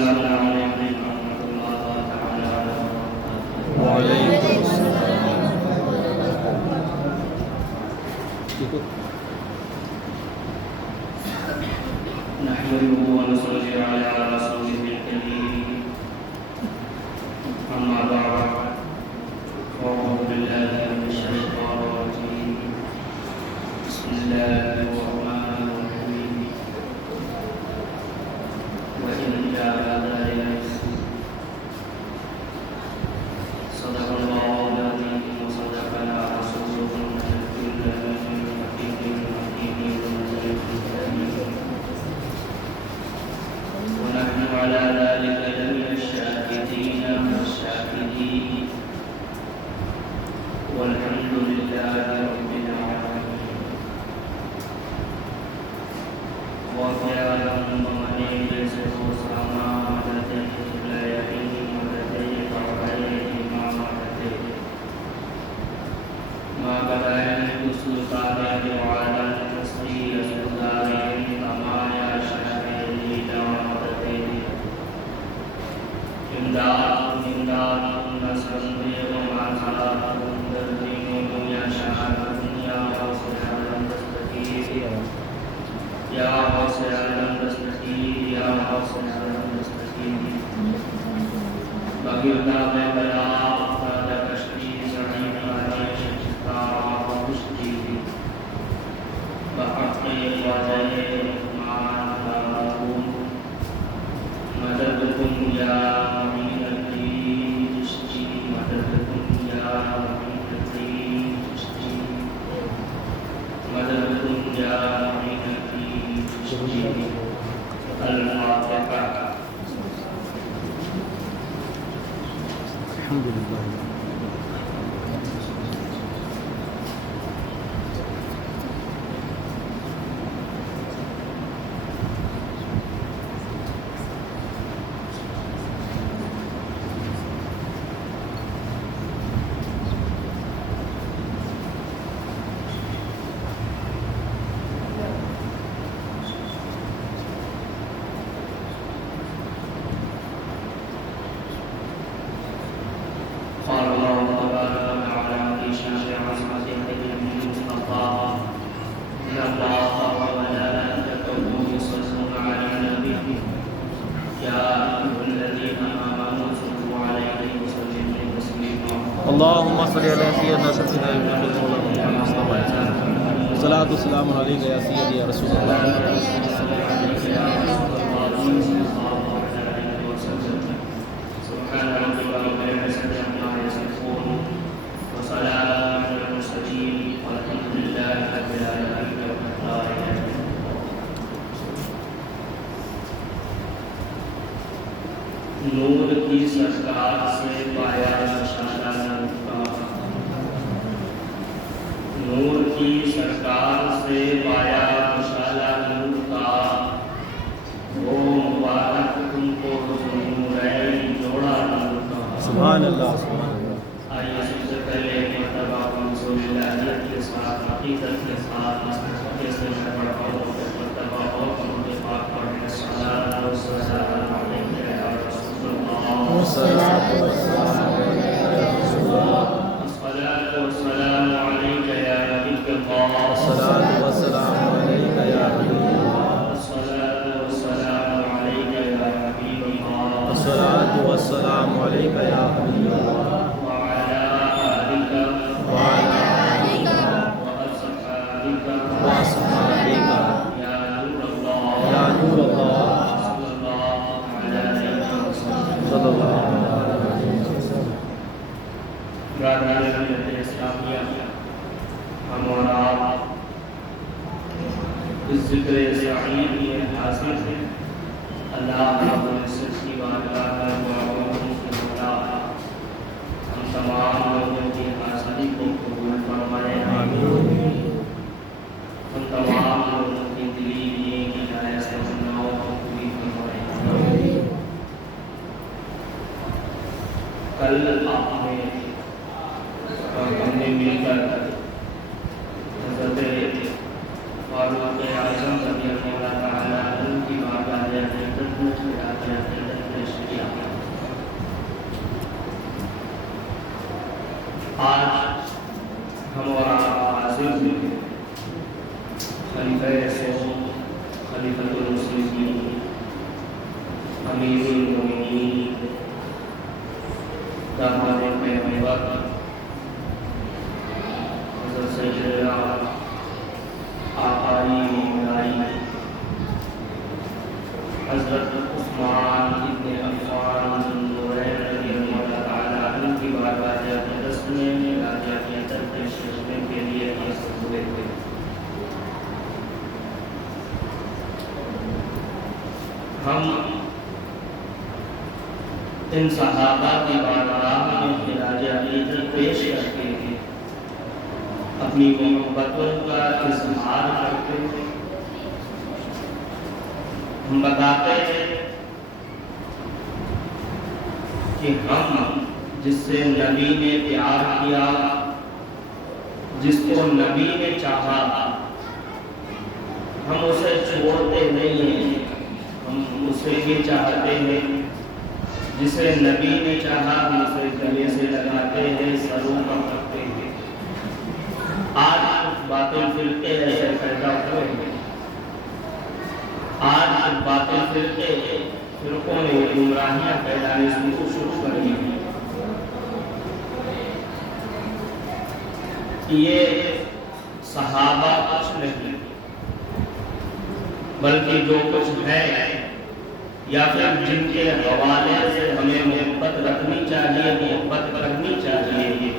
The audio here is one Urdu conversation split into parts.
السلام علیکم ورحمۃ اللہ تعالی وبرکاتہ۔ وعلیکم السلام۔ نحمده ونصلي على رسوله الكريم، أما بعد، أعوذ بالله من الشيطان الرجيم، بسم الله الرحمن الرحيم، وإن جاهداك صدق الله العظيم وصدقنا رسوله النبي الأمين ونحن على ذلك لمن الشاهدين والشاهدين والحمد لله رب العالمين۔ وقيام ممانين سوساما مدته لا يقين مدته فعليه ما مدته ما بدأنا بسلطان وعلى تسليل سلطان كما يشاء مدته إمداد نصر وما صلاة تدين يشاء الدنيا واسع المستقيم يا واسع المستقيم يا واسع المستقيم بغيرنا بلا أفراد كشفي سعيد عليه شفتا وشتي بحق وجه الرحمن مددكم يا مدينتي تشتي مددكم يا مدينتي تشتي مددكم يا مدينتي تشتي الفاتحة۔ الحمد لله۔ قال الله تبارك وتعالى في شان عظمته المصطفى إن الله وملائكته يصلون على النبي يا أيها الذين آمنوا صلوا عليه وسلموا تسليما اللهم صل على سيدنا سيدنا محمد المصطفى الصلاة والسلام عليك يا سيدي يا رسول الله۔ سبحان ربك رب العزة عما يصفون وسلام على المرسلين والحمد لله رب العالمين۔ نور کی سرکار سے پایا مشالہ نور کا، نور کی سرکار سے پایا مشالہ نور کا، وہ مبارک تم کو نورین جوڑا نور کا۔ سبحان اللہ سبحان اللہ۔ آئیے سب سے پہلے مرتبہ رسول اللہ کے ساتھ عقیدت کے ساتھ کیسے میں پڑھا ہوں مرتبہ اور کے پاک پڑھنے صلاۃ و سلام علیک یا رسول اللہ، والصلاة والسلام الصلاۃ والسلام علیک یا نبی اللہ، والصلاة والسلام عليك يا نبي الله، الصلاۃ والسلام علیک یا حبیب اللہ، والصلاة والسلام عليك يا حبيب الله، وعلى آلک وعلى آلك وأصحابك وأصحابك یا نور اللہ يا نور الله صلی اللہ علیہ وسلم۔ صلى الله عليه وسلم۔ برادران ملت اسلامیہ، ہم اور آپ اس ذکر سعید میں حاضر ہیں۔ اللہ رب العزت کی بارگاہ میں دعاؤں کی مولا ہم تمام لوگوں کی حاضری کو قبول فرمائے، ہم تمام لوگوں کی دلی نیک ہدایت تمناؤں کو پوری فرمائے۔ کل آپ نے اور ہم نے مل کر حضرت فاروق اعظم رضی اللہ تعالیٰ عنہ کی بارگاہ عقیدت میں آج ہم اور آپ حاضر ہوئے خلیفہ سو خلیفۃ المسلمین امیر المومنین داماد پیغمبر حضرت سیدنا آقائی مولائی حضرت عثمان ابن عفان ذوالنورین رضی اللہ تعالیٰ عنہ کی بارگاہ اقدس میں راجعیت تشریف کے لیے حاضر ہوئے تھے۔ ہم ان صحابہ کی بارگاہ میں خراج عقیدت پیش کرتے ہیں، اپنی محبتوں کا اظہار کرتے ہیں۔ ہم بتاتے ہیں کہ ہم جس سے نبی نے پیار کیا، جس کو نبی نے چاہا، ہم اسے چھوڑتے نہیں ہیں، ہم اسے بھی چاہتے ہیں۔ جسے نبی نے چاہا ہم اسے گلے سے لگاتے ہیں، سروں پر رکھتے ہیں۔ آج باطل فرقے ایسے پیدا ہوئے ہیں، آج باطل فرقوں نے گمراہیاں پھیلانے شروع کر دی ہیں۔ یہ صحابہ کچھ نہیں، بلکہ جو کچھ ہے یا پھر جن کے حوالے سے ہمیں محبت رکھنی چاہیے، محبت کرنی چاہیے،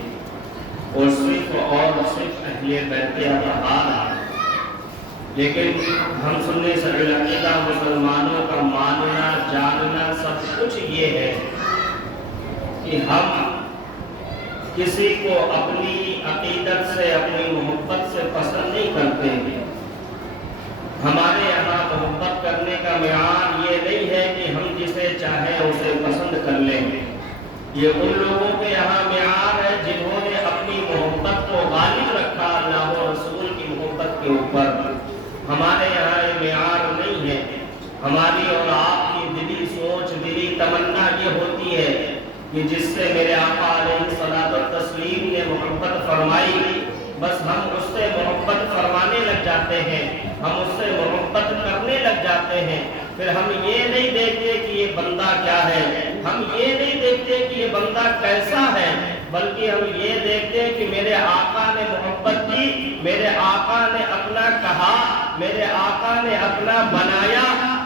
اور صرف اہل بیت اطہار ہے۔ لیکن ہم سننے سے عقیدہ مسلمانوں کا ماننا جاننا سب کچھ یہ ہے کہ ہم کسی کو اپنی عقیدت سے، اپنی محبت سے پسند نہیں کرتے ہیں۔ ہمارے یہاں محبت کرنے کا معیار یہ نہیں ہے کہ ہم جسے چاہیں اسے پسند کر لیں۔ یہ ان لوگوں کے یہاں معیار ہے جنہوں نے اپنی محبت کو غالب رکھا اللہ و رسول کی محبت کے اوپر۔ ہمارے یہاں یہ معیار نہیں ہے۔ ہماری اور آپ کی دلی سوچ، دلی تمنا یہ ہوتی ہے کہ جس سے میرے آقا علیہ الصلوۃ والتسلیم نے محبت فرمائی، بس ہم اس سے محبت فرمانے لگ جاتے ہیں، ہم اس سے محبت کرنے لگ جاتے ہیں۔ پھر ہم یہ نہیں دیکھتے کہ یہ بندہ کیا ہے، ہم یہ نہیں دیکھتے کہ یہ بندہ کیسا ہے، بلکہ ہم یہ دیکھتے کہ میرے آقا نے محبت کی، میرے آقا نے اپنا کہا، میرے آقا نے اپنا بنایا۔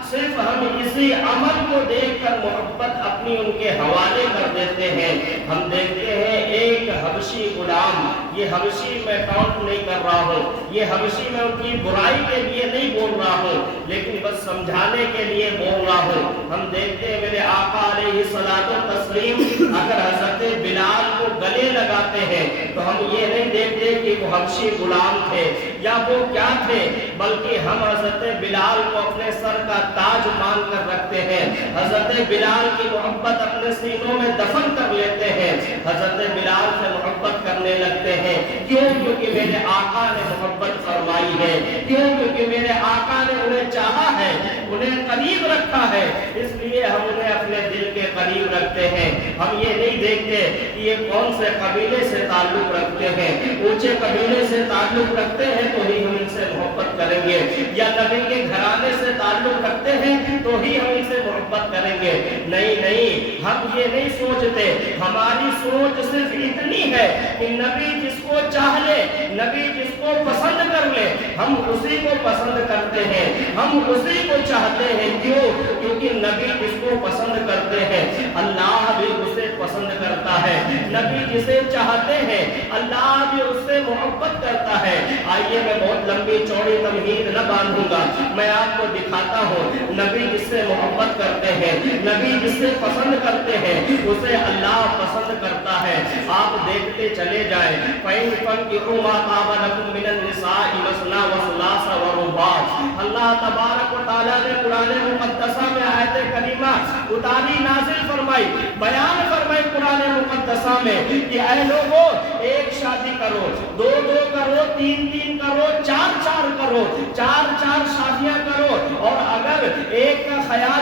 صرف ہم اسی عمل کو دیکھ کر محبت اپنی ان کے حوالے کر دیتے ہیں۔ ہم دیکھتے ہیں ایک حبشی غلام، یہ حبشی میں کاؤنٹ نہیں کر رہا ہوں، یہ حبشی میں ان کی برائی کے لیے نہیں بول رہا ہوں، لیکن بس سمجھانے کے لیے بول رہا ہوں۔ ہم دیکھتے ہیں میرے آقا علیہ الصلوۃ والتسلیم اگر حضرت بلال کو گلے لگاتے ہیں تو ہم یہ نہیں دیکھتے کہ وہ حبشی غلام تھے یا وہ کیا تھے، بلکہ ہم حضرت بلال کو اپنے سر کا تاج مان کر رکھتے ہیں، حضرت بلال کی محبت اپنے سینوں میں دفن کر لیتے ہیں، حضرت بلال سے محبت کرنے لگتے ہیں۔ کیوں؟ کیونکہ میرے آقا نے محبت فرمائی ہے، کیوں؟ کیونکہ میرے آقا نے انہیں چاہا ہے، انہیں قریب رکھا ہے، اس لیے ہم انہیں اپنے دل کے قریب رکھتے ہیں۔ ہم یہ نہیں دیکھتے کہ یہ کون سے قبیلے سے تعلق رکھتے ہیں، اونچے قبیلے سے تعلق رکھتے ہیں تو ہی ہم ان سے محبت کریں گے، یا نبی کے گھرانے سے تعلق رکھتے ہیں تو ہی ہم ان سے محبت کریں گے۔ نہیں، ہم یہ نہیں سوچتے، ہماری سوچ صرف اتنی ہے کہ نبی جس کو چاہ لے، نبی جس کو پسند کر لے، ہم اسی کو پسند کرتے ہیں، ہم اسی کو چاہتے ہیں۔ کیوں؟ کیونکہ نبی جس کو پسند کرتے ہیں اللہ بھی اسے پسند کرتا ہے، نبی جسے چاہتے ہیں اللہ بھی اس سے محبت کرتا ہے۔ آئیے میں بہت لمبی چوڑی تمہید نہ باندھوں گا، میں آپ کو دکھاتا ہوں نبی جس سے محبت کرتے ہیں، نبی جس سے پسند کرتے ہیں اسے اللہ پسند کرتا ہے۔ آپ دیکھتے چلے جائیں، فَإِن فَانكِحُوا مَا طَابَ لَكُم مِّنَ النِّسَاءِ مَثْنَىٰ وَثُلَاثَ وَرُبَاعَ۔ اللہ تبارک و تعالیٰ نے قرآن مقدسہ میں آیت کریمہ اتاری، نازل فرمائی، بیان فرمائی قرآن مقدسہ میں کہ اے لوگوں ایک شادی کرو، دو کرو، تین کرو، چار کرو، چار شادیاں کرو، اور اگر ایک کا خیال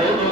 2-2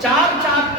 4-4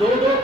2-2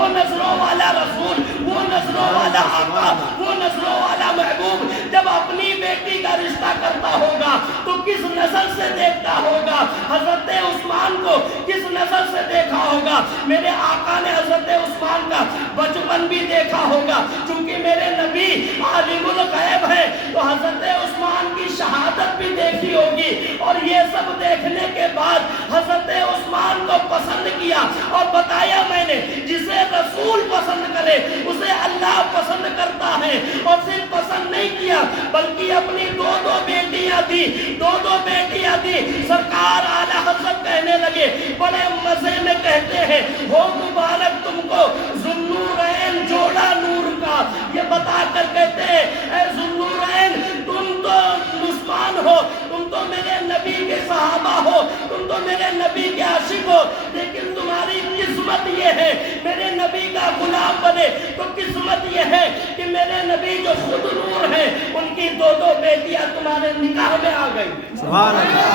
وہ نظروں والا رسول، وہ نظروں والا آقا، وہ نظروں والا محبوب جب اپنی بیٹی کا رشتہ کرتا ہوگا تو کس نظر سے دیکھتا ہوگا؟ حضرت عثمان کو کس نظر سے دیکھا ہوگا؟ میرے آقا نے حضرت عثمان کا بچپن بھی دیکھا ہوگا، چونکہ میرے نبی عالم الغیب ہے تو حضرت عثمان کی شہادت بھی دیکھی ہوگی، اور یہ سب دیکھنے کے بعد حضرت عثمان کو پسند کیا اور بتایا میں نے جسے رسول پسند کرے اسے اللہ پسند کرتا ہے، اور صرف پسند نہیں کیا بلکہ اپنی دو بیٹیاں دی، دو بیٹیاں دی۔ سرکار اعلی حضرت کہنے لگے، بڑے مزے میں کہتے ہیں، ہو مبارک تم کو ذوالنورین جوڑا نور کا، یہ بتا کر کہتے ہیں اے ذوالنورین تم تو مسلمان ہو، تم تو میرے نبی کے صحابہ ہو، تم تو میرے نبی کے عاشق ہو، لیکن تمہاری قسمت یہ ہے میرے نبی کا غلام بنے، تو قسمت یہ ہے کہ میرے نبی جو خود نور ہے ان کی دو بیٹیاں تمہارے نکاح میں آ گئی۔ سبحان اللہ۔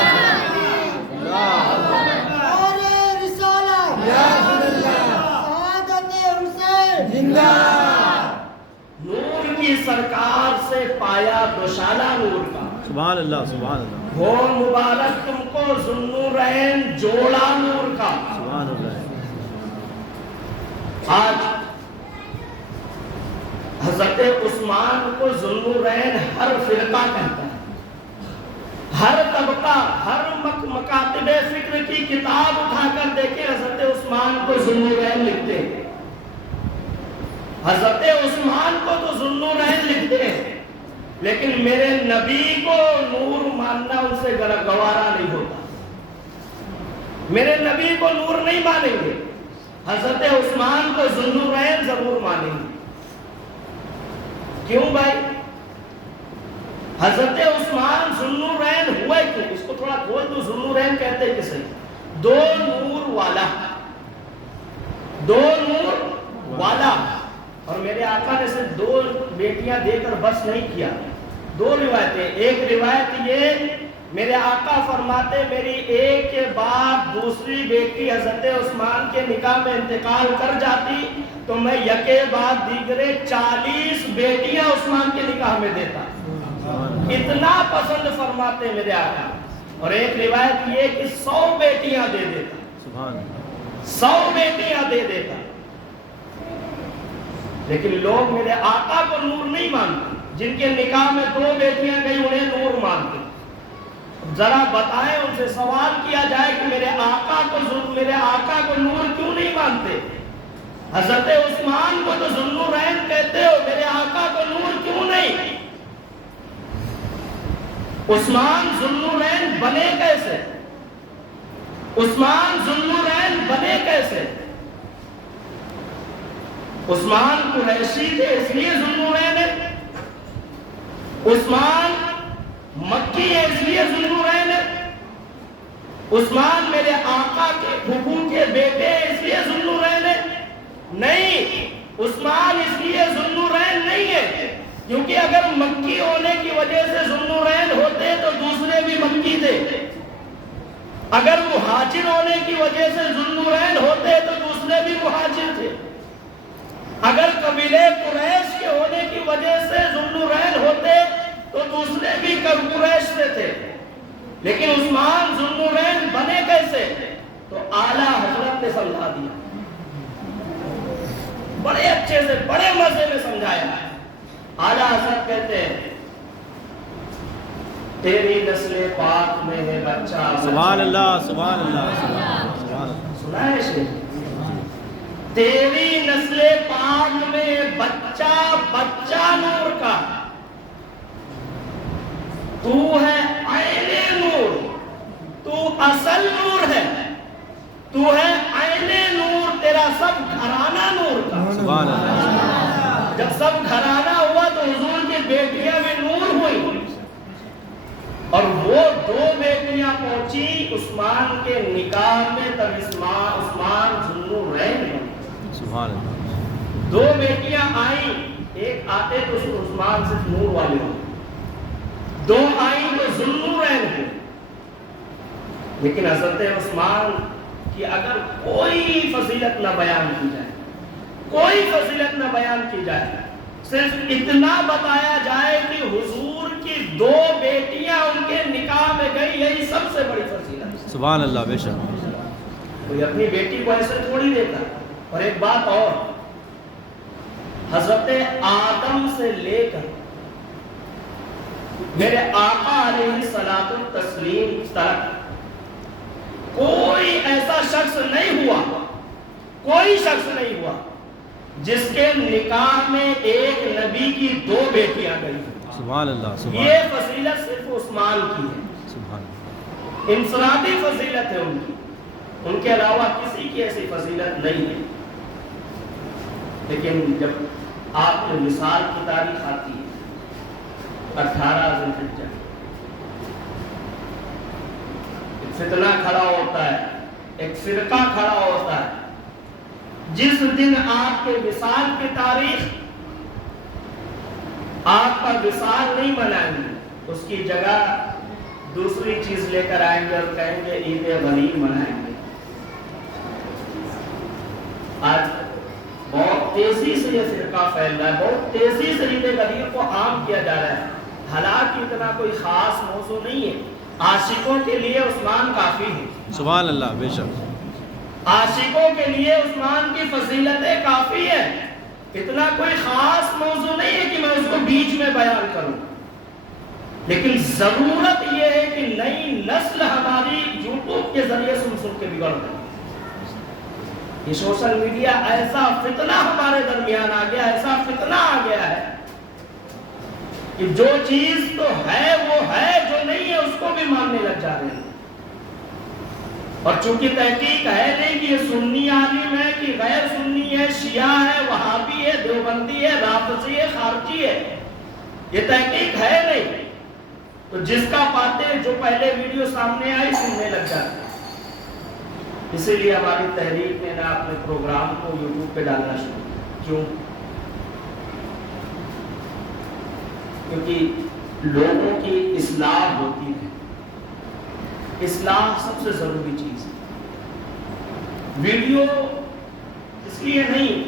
نور کی سرکار سے پایا دوشالہ نور کا، سبحان اللہ سبحان اللہ۔ ہو مبارک تم کو ذوالنورین جوڑا نور کا۔ سبحان اللہ۔ آج حضرت عثمان کو ذوالنورین ہر فرقہ کہتا ہے، ہر طبقہ، ہر مکاتب فکر کی کتاب اٹھا کر دیکھیں حضرت عثمان کو ذوالنورین لکھتے ہیں، حضرت عثمان کو تو ذوالنورین لکھتے ہیں، لیکن میرے نبی کو نور ماننا ان سے گوارا نہیں ہوتا، میرے نبی کو نور نہیں مانیں گے، حضرت عثمان کو ذوالنورین ضرور مانیں گے۔ کیوں بھائی؟ حضرت عثمان ذوالنورین ہوئے کیوں؟ اس کو تھوڑا کھول دو، ذوالنورین کہتے کسے؟ دو نور والا، دو نور والا۔ اور میرے آقا نے صرف دو بیٹیاں دے کر بس نہیں کیا، دو روایتیں، ایک روایت یہ میرے آقا فرماتے میری ایک کے بعد دوسری بیٹی حضرت عثمان کے نکاح میں انتقال کر جاتی تو میں یکے بعد دیگرے 40 بیٹیاں عثمان کے نکاح میں دیتا، اتنا پسند فرماتے میرے آقا۔ اور ایک روایت یہ کہ 100 بیٹیاں دے دیتا، 100 بیٹیاں دے دیتا۔ لیکن لوگ میرے آقا کو نور نہیں مانتے، جن کے نکاح میں 2 بیٹیاں گئی انہیں نور مانتے۔ ذرا بتائیں، ان سے سوال کیا جائے کہ میرے آقا کو نور کیوں نہیں مانتے؟ حضرت عثمان کو تو ذوالنورین کہتے ہو، میرے آقا کو نور کیوں نہیں؟ عثمان ذوالنورین بنے کیسے؟ عثمان ذوالنورین بنے کیسے؟ عثمان قریشی تھے اس لیے ذوالنورین ہے، عثمان مکی ہے اس لیے ذوالنورین ہے، عثمان میرے آقا کے پھپھو کے بیٹے ہیں اس لیے ذوالنورین ہے؟ نہیں، عثمان اس لیے ذوالنورین نہیں ہے، کیونکہ اگر مکی ہونے کی وجہ سے ذوالنورین ہوتے تو دوسرے بھی مکی تھے، اگر مہاجر ہونے کی وجہ سے ذوالنورین ہوتے تو دوسرے بھی مہاجر تھے، اگر قبیلے قریش کے ہونے کی وجہ سے ذوالنورین ہوتے تو دوسرے بھی قریش سے تھے، لیکن عثمان ذوالنورین بنے کیسے؟ تو اعلیٰ حضرت نے سمجھا دیا، بڑے اچھے سے بڑے مزے میں سمجھایا۔ اعلیٰ حضرت کہتے ہیں تیری نسل پاک میں ہے بچہ، سبحان اللہ سبحان اللہ سبحان اللہ۔ سنا ہے شیخ؟ تیری نسل پاک میں بچہ نور کا، تو ہے عین نور، تو اصل نور ہے، تو ہے عین نور، تیرا سب گھرانہ نور کا۔ سبحان اللہ۔ جب سب گھرانہ ہوا تو حضور کی بیٹیاں بھی نور ہوئی، اور وہ 2 بیٹیاں پہنچی عثمان کے نکاح میں، تب عثمان ذوالنورین بنے۔ سبحان اللہ۔ 2 بیٹیاں آئیں، ایک آتے تو عثمان صرف نور والے ہوں، 2 آئیں تو ذوالنورین ہیں۔ لیکن حضرت عثمان کی اگر کوئی فضیلت نہ بیان کی جائے، کوئی فضیلت نہ بیان کی جائے، صرف اتنا بتایا جائے کہ حضور کی 2 بیٹیاں ان کے نکاح میں گئی، یہی سب سے بڑی فضیلت ہے۔ سبحان اللہ، بے شک۔ کوئی اپنی بیٹی کو ایسے تھوڑی دیتا۔ اور ایک بات اور، حضرت آدم سے لے کر میرے آقا علیہ الصلوۃ والتسلیم تک کوئی ایسا شخص نہیں ہوا جس کے نکاح میں ایک نبی کی 2 بیٹیاں گئی۔ سبحان اللہ، سبحان یہ فضیلت صرف عثمان کی ہے، سبحان اللہ۔ انفرادی فضیلت ہے ان کی، ان کے علاوہ کسی کی ایسی فضیلت نہیں ہے۔ لیکن جب آپ نے وصال کی تاریخ آتی ہے 18 ذی الحجہ، ایک فتنہ کھڑا ہوتا ہے، ایک فرقہ کھڑا ہوتا ہے۔ جس دن آپ کے وصال کی تاریخ، آپ کا وصال نہیں منائیں گے، اس کی جگہ دوسری چیز لے کر آئیں گے اور کہیں گے عید غنیم منائیں گے۔ آج بہت تیزی سے یہ فرقہ پھیل رہا ہے، بہت تیزی سے عید غدیر کو عام کیا جا رہا ہے۔ حالانکہ اتنا کوئی خاص موضوع نہیں ہے، عاشقوں کے لیے عثمان کافی ہے۔ سبحان اللہ، بے شک۔ عاشقوں کے لیے عثمان کی فضیلتیں کافی ہے، اتنا کوئی خاص موضوع نہیں ہے کہ میں اس کو بیچ میں بیان کروں۔ لیکن ضرورت یہ ہے کہ نئی نسل ہماری یوٹیوب کے ذریعے سن کے بگڑ رہی ہے۔ یہ سوشل میڈیا ایسا فتنہ ہمارے درمیان آ گیا، ایسا فتنہ آ گیا ہے کہ جو چیز تو ہے وہ ہے، جو نہیں ہے اس کو بھی ماننے لگ جا رہے ہیں۔ اور چونکہ تحقیق ہے نہیں کہ یہ سنی عالم ہے کہ غیر سنی ہے، شیعہ ہے، وہابی ہے، دیوبندی ہے، رافضی ہے، خارجی ہے، یہ تحقیق ہے نہیں، تو جس کا پاتے جو پہلے ویڈیو سامنے آئی سننے لگ جاتے ہیں۔ اسی لیے ہماری تحریک نے نہ اپنے پروگرام کو یوٹیوب پہ ڈالنا شروع کیا۔ کیوں؟ کیونکہ لوگوں کی اصلاح ہوتی ہے، اصلاح سب سے ضروری چیز ہے۔ ویڈیو اس لیے نہیں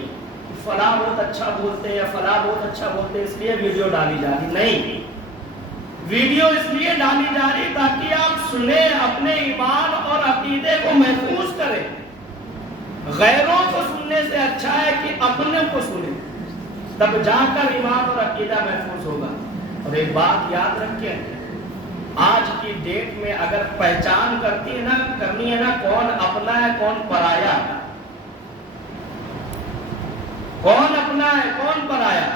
کہ فلاں بہت اچھا بولتے ہیں یا فلاں بہت اچھا بولتے ہیں اس لیے ویڈیو ڈالی جا رہی، نہیں، ویڈیو اس لیے ڈالی جا رہی تاکہ آپ سنیں، اپنے ایمان اور عقیدے کو محفوظ کریں۔ غیروں کو سننے سے اچھا ہے کہ اپنے کو سنیں، تب جا کر ایمان اور عقیدہ محفوظ ہوگا۔ اور ایک بات یاد رکھیں، آج کی ڈیٹ میں اگر پہچان کرنی ہے نا کون اپنا ہے کون پرایا، کون اپنا ہے کون پرایا،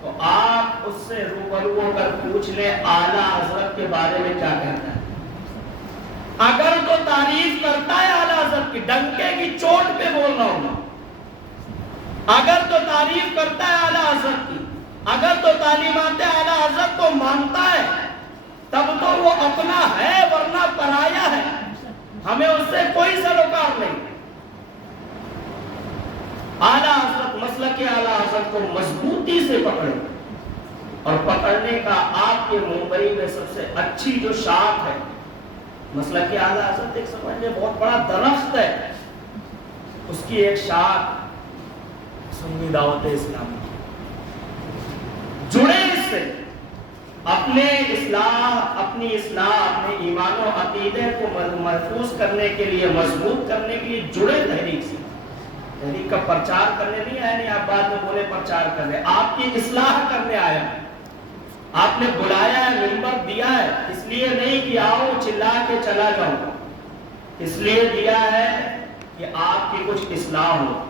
تو آپ اس سے روبرو ہو کر پوچھ لیں اعلیٰ حضرت کے بارے میں کیا کہتا ہے۔ اگر تو تعریف کرتا ہے اعلیٰ حضرت کی، ڈنکے کی چوٹ پہ بول رہا ہوں، اگر تو تعریف کرتا ہے اعلیٰ حضرت کی، اگر تو تعلیمات اعلیٰ حضرت کو مانتا ہے، تب تو وہ اپنا ہے، ورنہ پرایا ہے، ہمیں اس سے کوئی سروکار نہیں۔ اعلیٰ حضرت، مسلک اعلیٰ حضرت کو مضبوطی سے پکڑے، اور پکڑنے کا آپ کے ممبئی میں سب سے اچھی جو شاخ ہے، مسلک اعلیٰ حضرت ایک سمجھے بہت بڑا درخت ہے، اس کی ایک شاخ سنی دعوت اسلامی، جڑے اس سے، اپنے اصلاح، اپنی ایمان و عقیدے کو محفوظ کرنے کے لیے، مضبوط کرنے کے لیے جڑے تحریک سے۔ تحریک کا پرچار کرنے نہیں آیا، نہیں آپ بعد میں بولے پرچار کر رہے، آپ کی اصلاح کرنے آیا، آپ نے بلایا ہے، منبر دیا ہے، اس لیے نہیں کہ آؤ چلا کے چلا جاؤں، اس لیے دیا ہے کہ آپ کی کچھ اصلاح ہو۔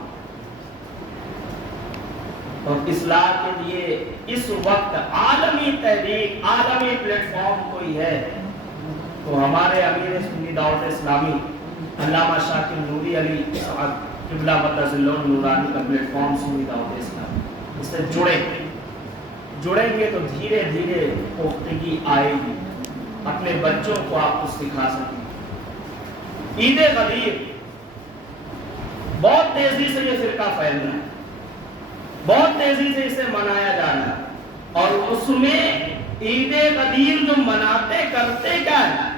اور اصلاح کے لیے اس وقت عالمی تحریک، عالمی پلیٹ فارم کوئی ہے تو ہمارے امیر سنی دعوت اسلامی علامہ شاکر نوری علی صاحب قبلہ مدث اللہ نورانی کا پلیٹ فارم سنی دعوت اسلامی، اس سے جڑیں گے تو دھیرے دھیرے پختگی آئے گی، اپنے بچوں کو آپ کو سکھا سکیں۔ عید غدیر بہت تیزی سے یہ فرقہ پھیل رہا ہے، بہت تیزی سے اسے منایا جا رہا ہے، اور اس میں عید غدیر جو مناتے کرتے کیا ہے؟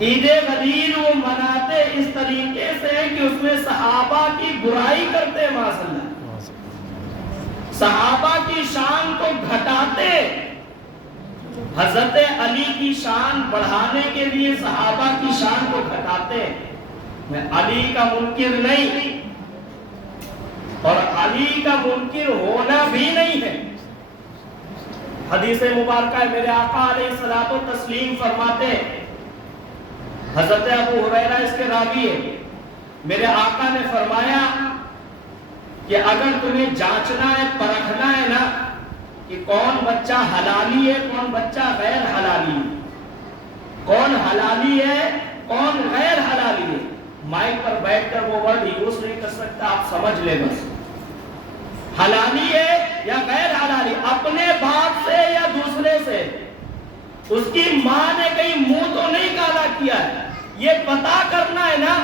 عید غدیر وہ مناتے اس طریقے سے کہ اس میں صحابہ کی برائی کرتے ماشاء اللہ، صحابہ کی شان کو گھٹاتے، حضرت علی کی شان بڑھانے کے لیے صحابہ کی شان کو گھٹاتے۔ میں علی کا منکر نہیں اور علی کا منکر ہونا بھی نہیں ہے۔ حدیث مبارکہ ہے، میرے آقا علیہ الصلوۃ والتسلیم فرماتے ہیں، حضرت ابو ہریرہ اس کے راوی ہے، میرے آقا نے فرمایا کہ اگر تمہیں جانچنا ہے، پرکھنا ہے نا کہ کون بچہ حلالی ہے کون بچہ غیر حلالی ہے، کون حلالی ہے کون غیر حلالی ہے، مائک پر بیٹھ کر وہ ورڈ یوز نہیں کر سکتا، آپ سمجھ لیں بس، حلالی ہے یا غیر حلالی، اپنے باپ سے یا دوسرے سے، اس کی ماں نے کہیں منہ تو نہیں کالا کیا ہے، یہ پتا کرنا ہے نا۔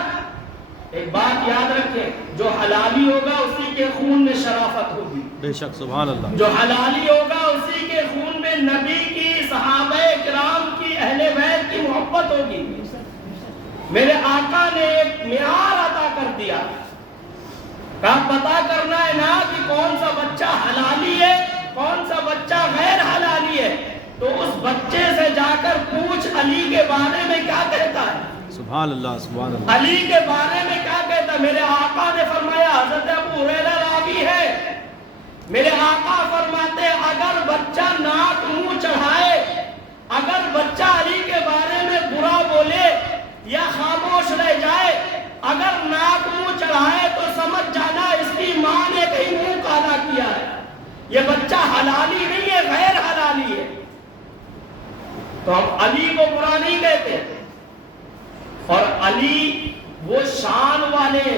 ایک بات یاد رکھیں، جو حلالی ہوگا اسی کے خون میں شرافت ہوگی، بے شک، سبحان اللہ، جو حلالی ہوگا اسی کے خون میں نبی کی، صحابہ کرام کی، اہل بیت کی محبت ہوگی۔ میرے آقا نے ایک معیار عطا کر دیا، کہا پتا کرنا ہے نا کہ کون سا بچہ حلالی ہے کون سا بچہ غیر حلالی ہے، تو اس بچے سے جا کر پوچھ علی کے بارے میں کیا کہتا ہے، سبحان اللہ، سبحان اللہ، علی کے بارے میں کیا کہتا ہے۔ میرے آقا نے فرمایا، حضرت ابو ہریرہ راوی ہے، میرے آقا فرماتے اگر بچہ ناک منہ چڑھائے، اگر بچہ علی کے بارے میں برا بولے یا خاموش رہ جائے، اگر ناک منہ چڑھائے تو سمجھ جانا اس کی ماں نے کہیں منہ کالا کیا ہے، یہ بچہ حلالی نہیں ہے غیر حلالی ہے۔ تو ہم علی کو برا نہیں کہتے، اور علی وہ شان والے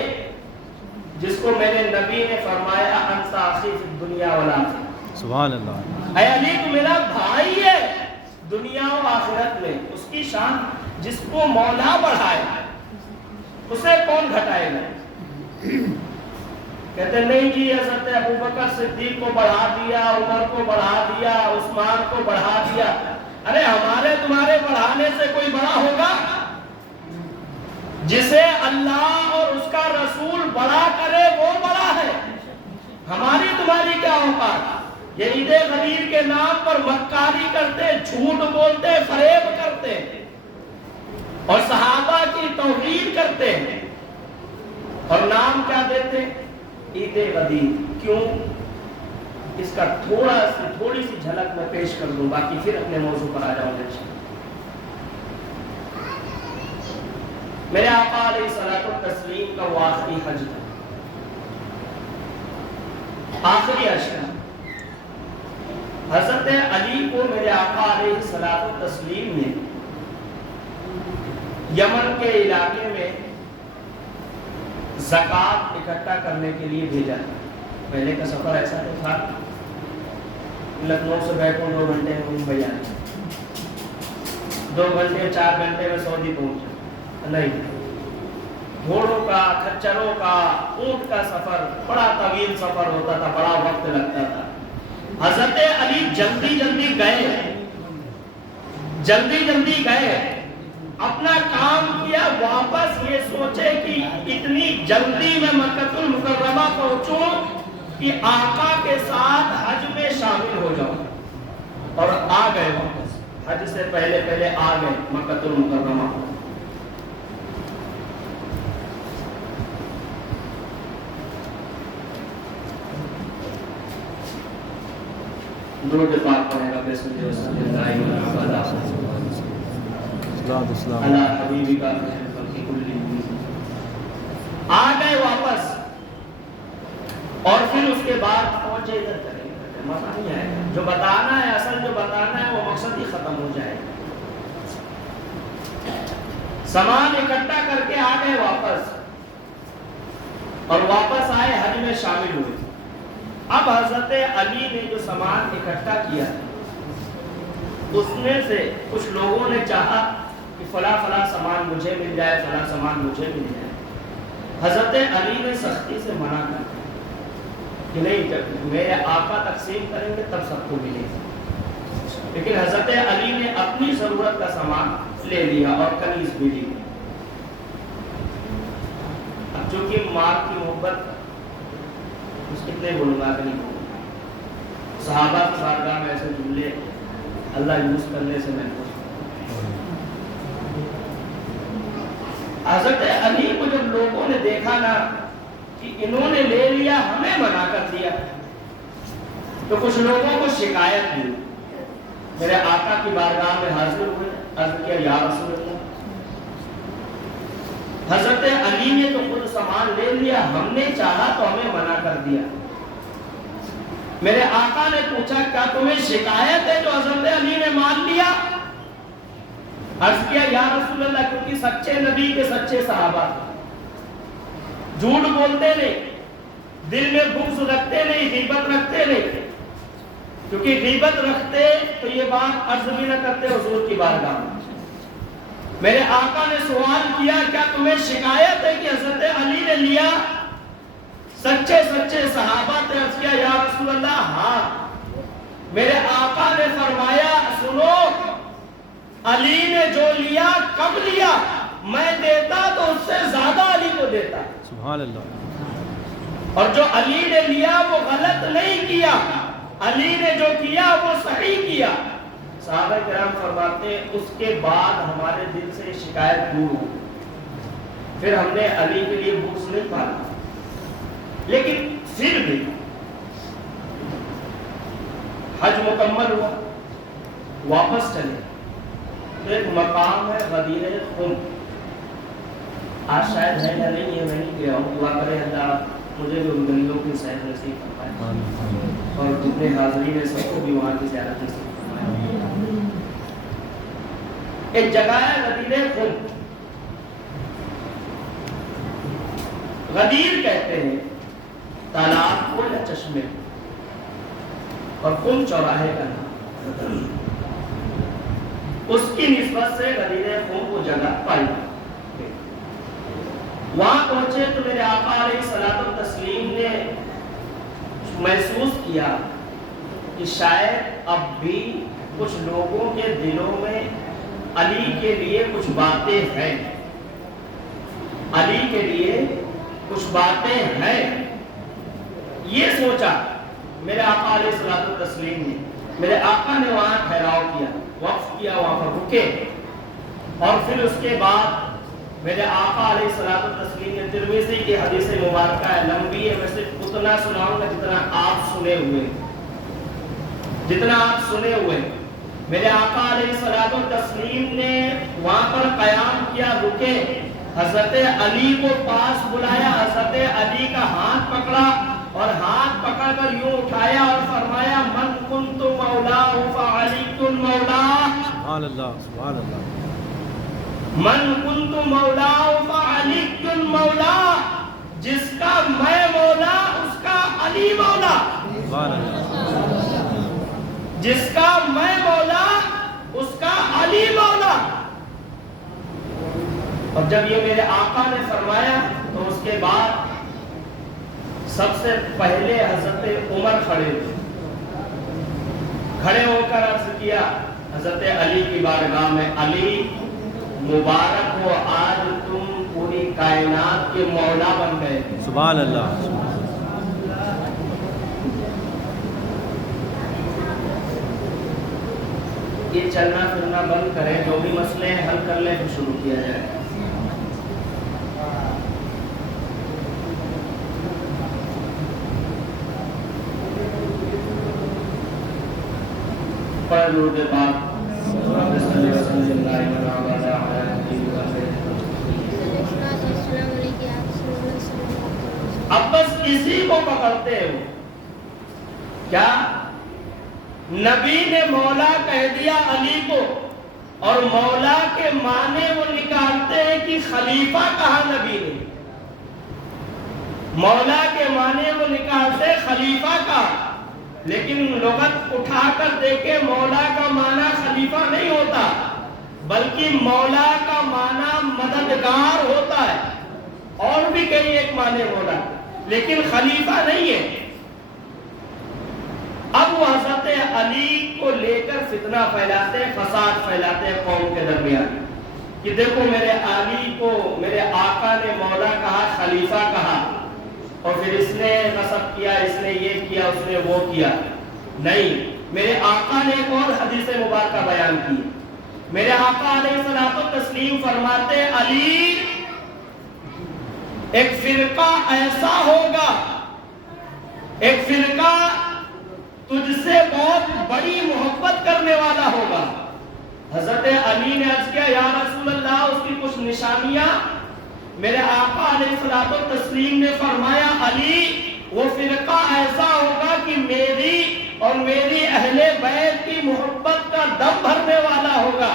جس کو میرے نبی نے فرمایا انت اخی فی الدنیا والآخرہ، سبحان اللہ، اے علی تو میرا بھائی ہے دنیا و آخرت میں، اس کی شان جس کو مولا بڑھائے اسے کون گھٹائے گا۔ کہتے نہیں جی حضرت ابوبکر صدیق کو بڑھا دیا، عمر کو بڑھا دیا، عثمان کو بڑھا دیا، ارے ہمارے تمہارے بڑھانے سے کوئی بڑا ہوگا؟ جسے اللہ اور اس کا رسول بڑا کرے وہ بڑا ہے، ہماری تمہاری کیا اوقات۔ یہ عید غدیر کے نام پر مکاری کرتے، جھوٹ بولتے، فریب کرتے اور صحابہ کی توہین کرتے ہیں، اور نام کیا دیتے؟ عید غدیر۔ کیوں؟ اس کا تھوڑی سی جھلک میں پیش کر دوں، باقی پھر اپنے موضوع پر آ جاؤں گا۔ میرے آقا علیہ الصلوۃ والتسلیم کا وہ آخری حج تھا، آخری حج تھا۔ حضرت علی کو میرے آقا علیہ الصلوۃ والتسلیم نے یمن کے علاقے میں زکوٰۃ اکٹھا کرنے کے لیے بھیجا تھا۔ پہلے کا سفر ایسا تو تھا، لکھنؤ سے بیٹھوں 2 گھنٹے میں ممبئی آ گیا، 2 گھنٹے 4 گھنٹے میں سعودی پہنچا، نہیں، گھوڑوں کا، کھچروں کا، اونٹ کا سفر بڑا طویل سفر ہوتا تھا، بڑا وقت لگتا تھا۔ حضرت علی جلدی جلدی گئے، اپنا کام کیا، واپس یہ سوچے کہ اتنی جلدی میں مکہ المکرمہ پہنچوں کہ آقا کے ساتھ حج میں شامل ہو جاؤں، اور آ گئے واپس، حج سے پہلے آ گئے مکہ المکرمہ۔ درود پاک پڑھے گا، بسم اللہ اللہ حبیبی کا آ گئے واپس، اور پھر اس کے بعد پہنچے ادھر کریں، مزہ نہیں آئے گا، جو بتانا ہے، اصل جو بتانا ہے وہ مقصد ہی ختم ہو جائے گا۔ سامان اکٹھا کر کے آ گئے واپس، اور واپس آئے، حج میں شامل ہوئے۔ اب حضرت علی نے جو سامان اکٹھا کیا اس میں سے کچھ لوگوں نے چاہا کہ فلاں سامان مجھے مل جائے، فلاں سامان مجھے مل جائے۔ حضرت علی نے سختی سے منع کر دیا کہ نہیں، جب میرے آقا تقسیم کریں گے تب سب کو ملے گا۔ لیکن حضرت علی نے اپنی ضرورت کا سامان لے لیا اور کنیز بھی لی. اب چونکہ ماں کی محبت اس کتنے بولوں گا کہ نہیں بولوں. صحابہ کی بارگاہ میں ایسے جملے اللہ یوز کرنے سے محفوظ. حضرت علی کو جب لوگوں نے دیکھا نا کہ انہوں نے لے لیا ہمیں منع کر دیا تو کچھ لوگوں کو شکایت ہوئی. میرے آقا کی بارگاہ میں حاضر ہوئے, عرض کیا یا رسول اللہ, حضرت علی نے تو خود سامان لے لیا, ہم نے چاہا تو ہمیں منع کر دیا. میرے آقا نے پوچھا کیا تمہیں شکایت ہے جو حضرت علی نے مان لیا؟ عرض کیا یا رسول اللہ, کیونکہ سچے نبی کے سچے صحابہ جھوٹ بولتے نہیں, دل میں بغض رکھتے نہیں, غیبت رکھتے نہیں. کیونکہ غیبت رکھتے تو یہ بات عرض بھی نہ کرتے حضور کی بارگاہ میں. میرے آقا نے سوال کیا کیا تمہیں شکایت ہے کہ حضرت علی نے لیا؟ سچے سچے صحابہ نے عرض کیا یا رسول اللہ ہاں. میرے آقا نے فرمایا سنو, علی نے جو لیا کب لیا, میں دیتا تو اس سے زیادہ علی کو دیتا. سبحان اللہ. اور جو علی نے لیا وہ غلط نہیں کیا, علی نے جو کیا وہ صحیح کیا. صحابہ کرام فرماتے ہیں اس کے بعد ہمارے دل سے شکایت دور ہو, پھر ہم نے علی کے لیے بغض نہیں پالا. لیکن پھر بھی حج مکمل ہوا, واپس چلے تو ایک مقام ہے غدیر خم. آج شاید ہے یا نہیں, یہ میں نہیں گیا ہوں, دعا کرے اللہ مجھے بھی ان گلیوں کی سیر نصیب فرمائے اور جتنے حاضرین ہیں سب کو بھی وہاں کی زیارت نصیب فرمائے. ایک جگہ ہے غدیر خم. غدیر کہتے ہیں تالاب کو یا چشمے, اور خم چوراہے کا نام. اس کی نسبت سے غدیر خم کو جگہ پائی. وہاں پہنچے تو میرے آقا علیہ الصلوۃ والتسلیم نے محسوس کیا کہ شاید اب بھی کچھ لوگوں کے دلوں میں علی کے لیے کچھ باتیں ہیں, علی کے لیے کچھ باتیں ہیں. یہ سوچا میرے آقا علیہ الصلوۃ والتسلیم نے. میرے آقا نے وہاں ٹھہراؤ کیا, وقف کیا, وہاں پر رکے, اور پھر اس کے بعد میرے آقا علیہ الصلوۃ والتسلیم نے ترمذی کی حدیث مبارکہ ہے, لمبی ہے, میں صرف اتنا سناؤں گا جتنا آپ سنے ہوئے, جتنا آپ سنے ہوئے. میرے آقا علیہ الصلوۃ والتسلیم نے وہاں پر قیام کیا, رکے, حضرت علی کو پاس بلایا, حضرت علی کا ہاتھ پکڑا اور ہاتھ پکڑ کر یوں اٹھایا اور فرمایا من کنت مولاہ فعلی مولاہ. سبحان اللہ, سبحان اللہ. من کنت مولاہ فعلی مولاہ, جس کا میں مولا اس کا علی مولا. سبحان اللہ. جس کا میں مولا اس کا علی مولا. اور جب یہ میرے آقا نے فرمایا تو اس کے بعد سب سے پہلے حضرت عمر کھڑے ہوئے, کھڑے ہو کر عرض کیا حضرت علی کی بارگاہ میں, علی مبارک ہو آج تم پوری کائنات کے مولا بن گئے. سبحان اللہ. یہ چلنا پھرنا بند کریں, جو بھی مسئلے ہیں حل کر لیں, پھر شروع کیا جائے. پڑھ لو کے بعد اب بس اسی کو پکڑتے ہو. کیا نبی نے مولا کہہ دیا علی کو, اور مولا کے معنی وہ نکالتے ہیں کہ خلیفہ کہا نبی نے. مولا کے معنی وہ نکالتے خلیفہ کا, لیکن لغت اٹھا کر دیکھے مولا کا معنی خلیفہ نہیں ہوتا, بلکہ مولا کا معنی مددگار ہوتا ہے. اور بھی کئی ایک معنی مولا, لیکن خلیفہ نہیں ہے. اب اب وہ حضرت علی کو لے کر فتنہ پھیلاتے ہیں، فساد پھیلاتے ہیں قوم کے درمیان کہ دیکھو میرے علی کو میرے آقا نے مولا کہا، خلیفہ کہا، اور پھر اس نے نصب کیا، اس نے یہ کیا، اس نے وہ کیا۔ نہیں، میرے آقا نے ایک اور حدیث مبارکہ بیان کی۔ میرے آقا علیہ الصلوۃ والتسلیم فرماتے علی ایک فرقہ ایسا ہوگا، ایک فرقہ تجھ سے بہت بڑی محبت کرنے والا ہوگا۔ حضرت علی نے عرض کیا یا رسول اللہ اس کی کچھ نشانیاں؟ میرے آقا علیہ الصلوۃ والتسلیم نے فرمایا علی وہ فرقہ ایسا ہوگا کہ میری اور میری اہل بیت کی محبت کا دم بھرنے والا ہوگا۔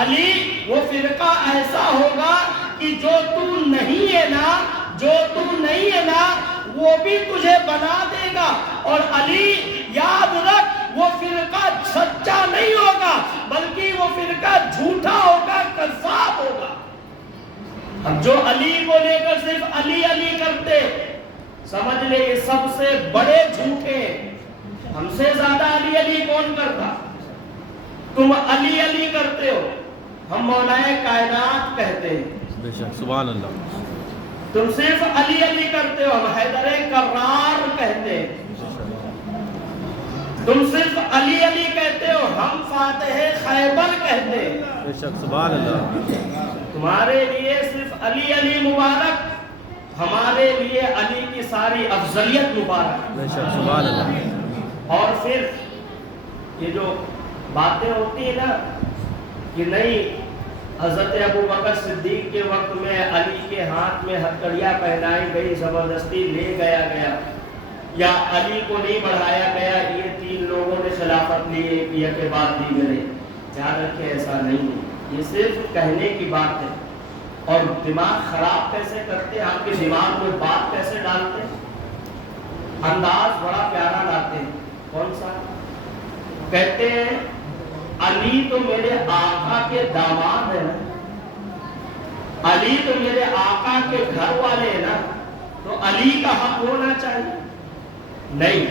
علی وہ فرقہ ایسا ہوگا کہ جو تو نہیں ہے نا وہ بھی تجھے بنا دے گا، اور علی یاد رکھ وہ فرقہ سچا نہیں ہوگا بلکہ وہ فرقہ جھوٹا ہوگا، کذاب ہوگا۔ اب جو علی کو لے کر صرف علی علی کرتے، سمجھ لے یہ سب سے بڑے جھوٹے۔ ہم سے زیادہ علی علی کون کرتا؟ تم علی علی کرتے ہو، ہم مولائے کائنات کہتے ہیں۔ بے شک، سبحان اللہ۔ تم صرف علی علی کرتے ہو، ہم حیدر کرار کہتے ہیں۔ تم صرف علی علی کہتے ہو، ہم فاتح خیبر کہتے ہیں۔ بے شک، سبحان اللہ۔ تمہارے لیے صرف علی علی مبارک، ہمارے لیے علی کی ساری افضلیت مبارک۔ بے شک، سبحان اللہ۔ اور پھر یہ جو باتیں ہوتی ہیں نا کہ نہیں حضرت ابوبکر صدیق کے وقت میں علی کے ہاتھ میں ہتھکڑیاں پہنائی گئی، زبردستی لے گیا یا علی کو نہیں بڑھایا گیا، یہ 3 لوگوں نے خلافت لی ایک کے بعد دیگرے، یاد رکھیں ایسا نہیں ہے، یہ صرف کہنے کی بات ہے۔ اور دماغ خراب کیسے کرتے ہیں، آپ کے دماغ میں بات کیسے ڈالتے ہیں، انداز بڑا پیارا لاتے ہیں۔ کون سا؟ کہتے ہیں علی تو میرے آقا کے داماد ہے نا، علی تو میرے آقا کے گھر والے ہیں نا، تو علی کا حق ہونا چاہیے۔ نہیں،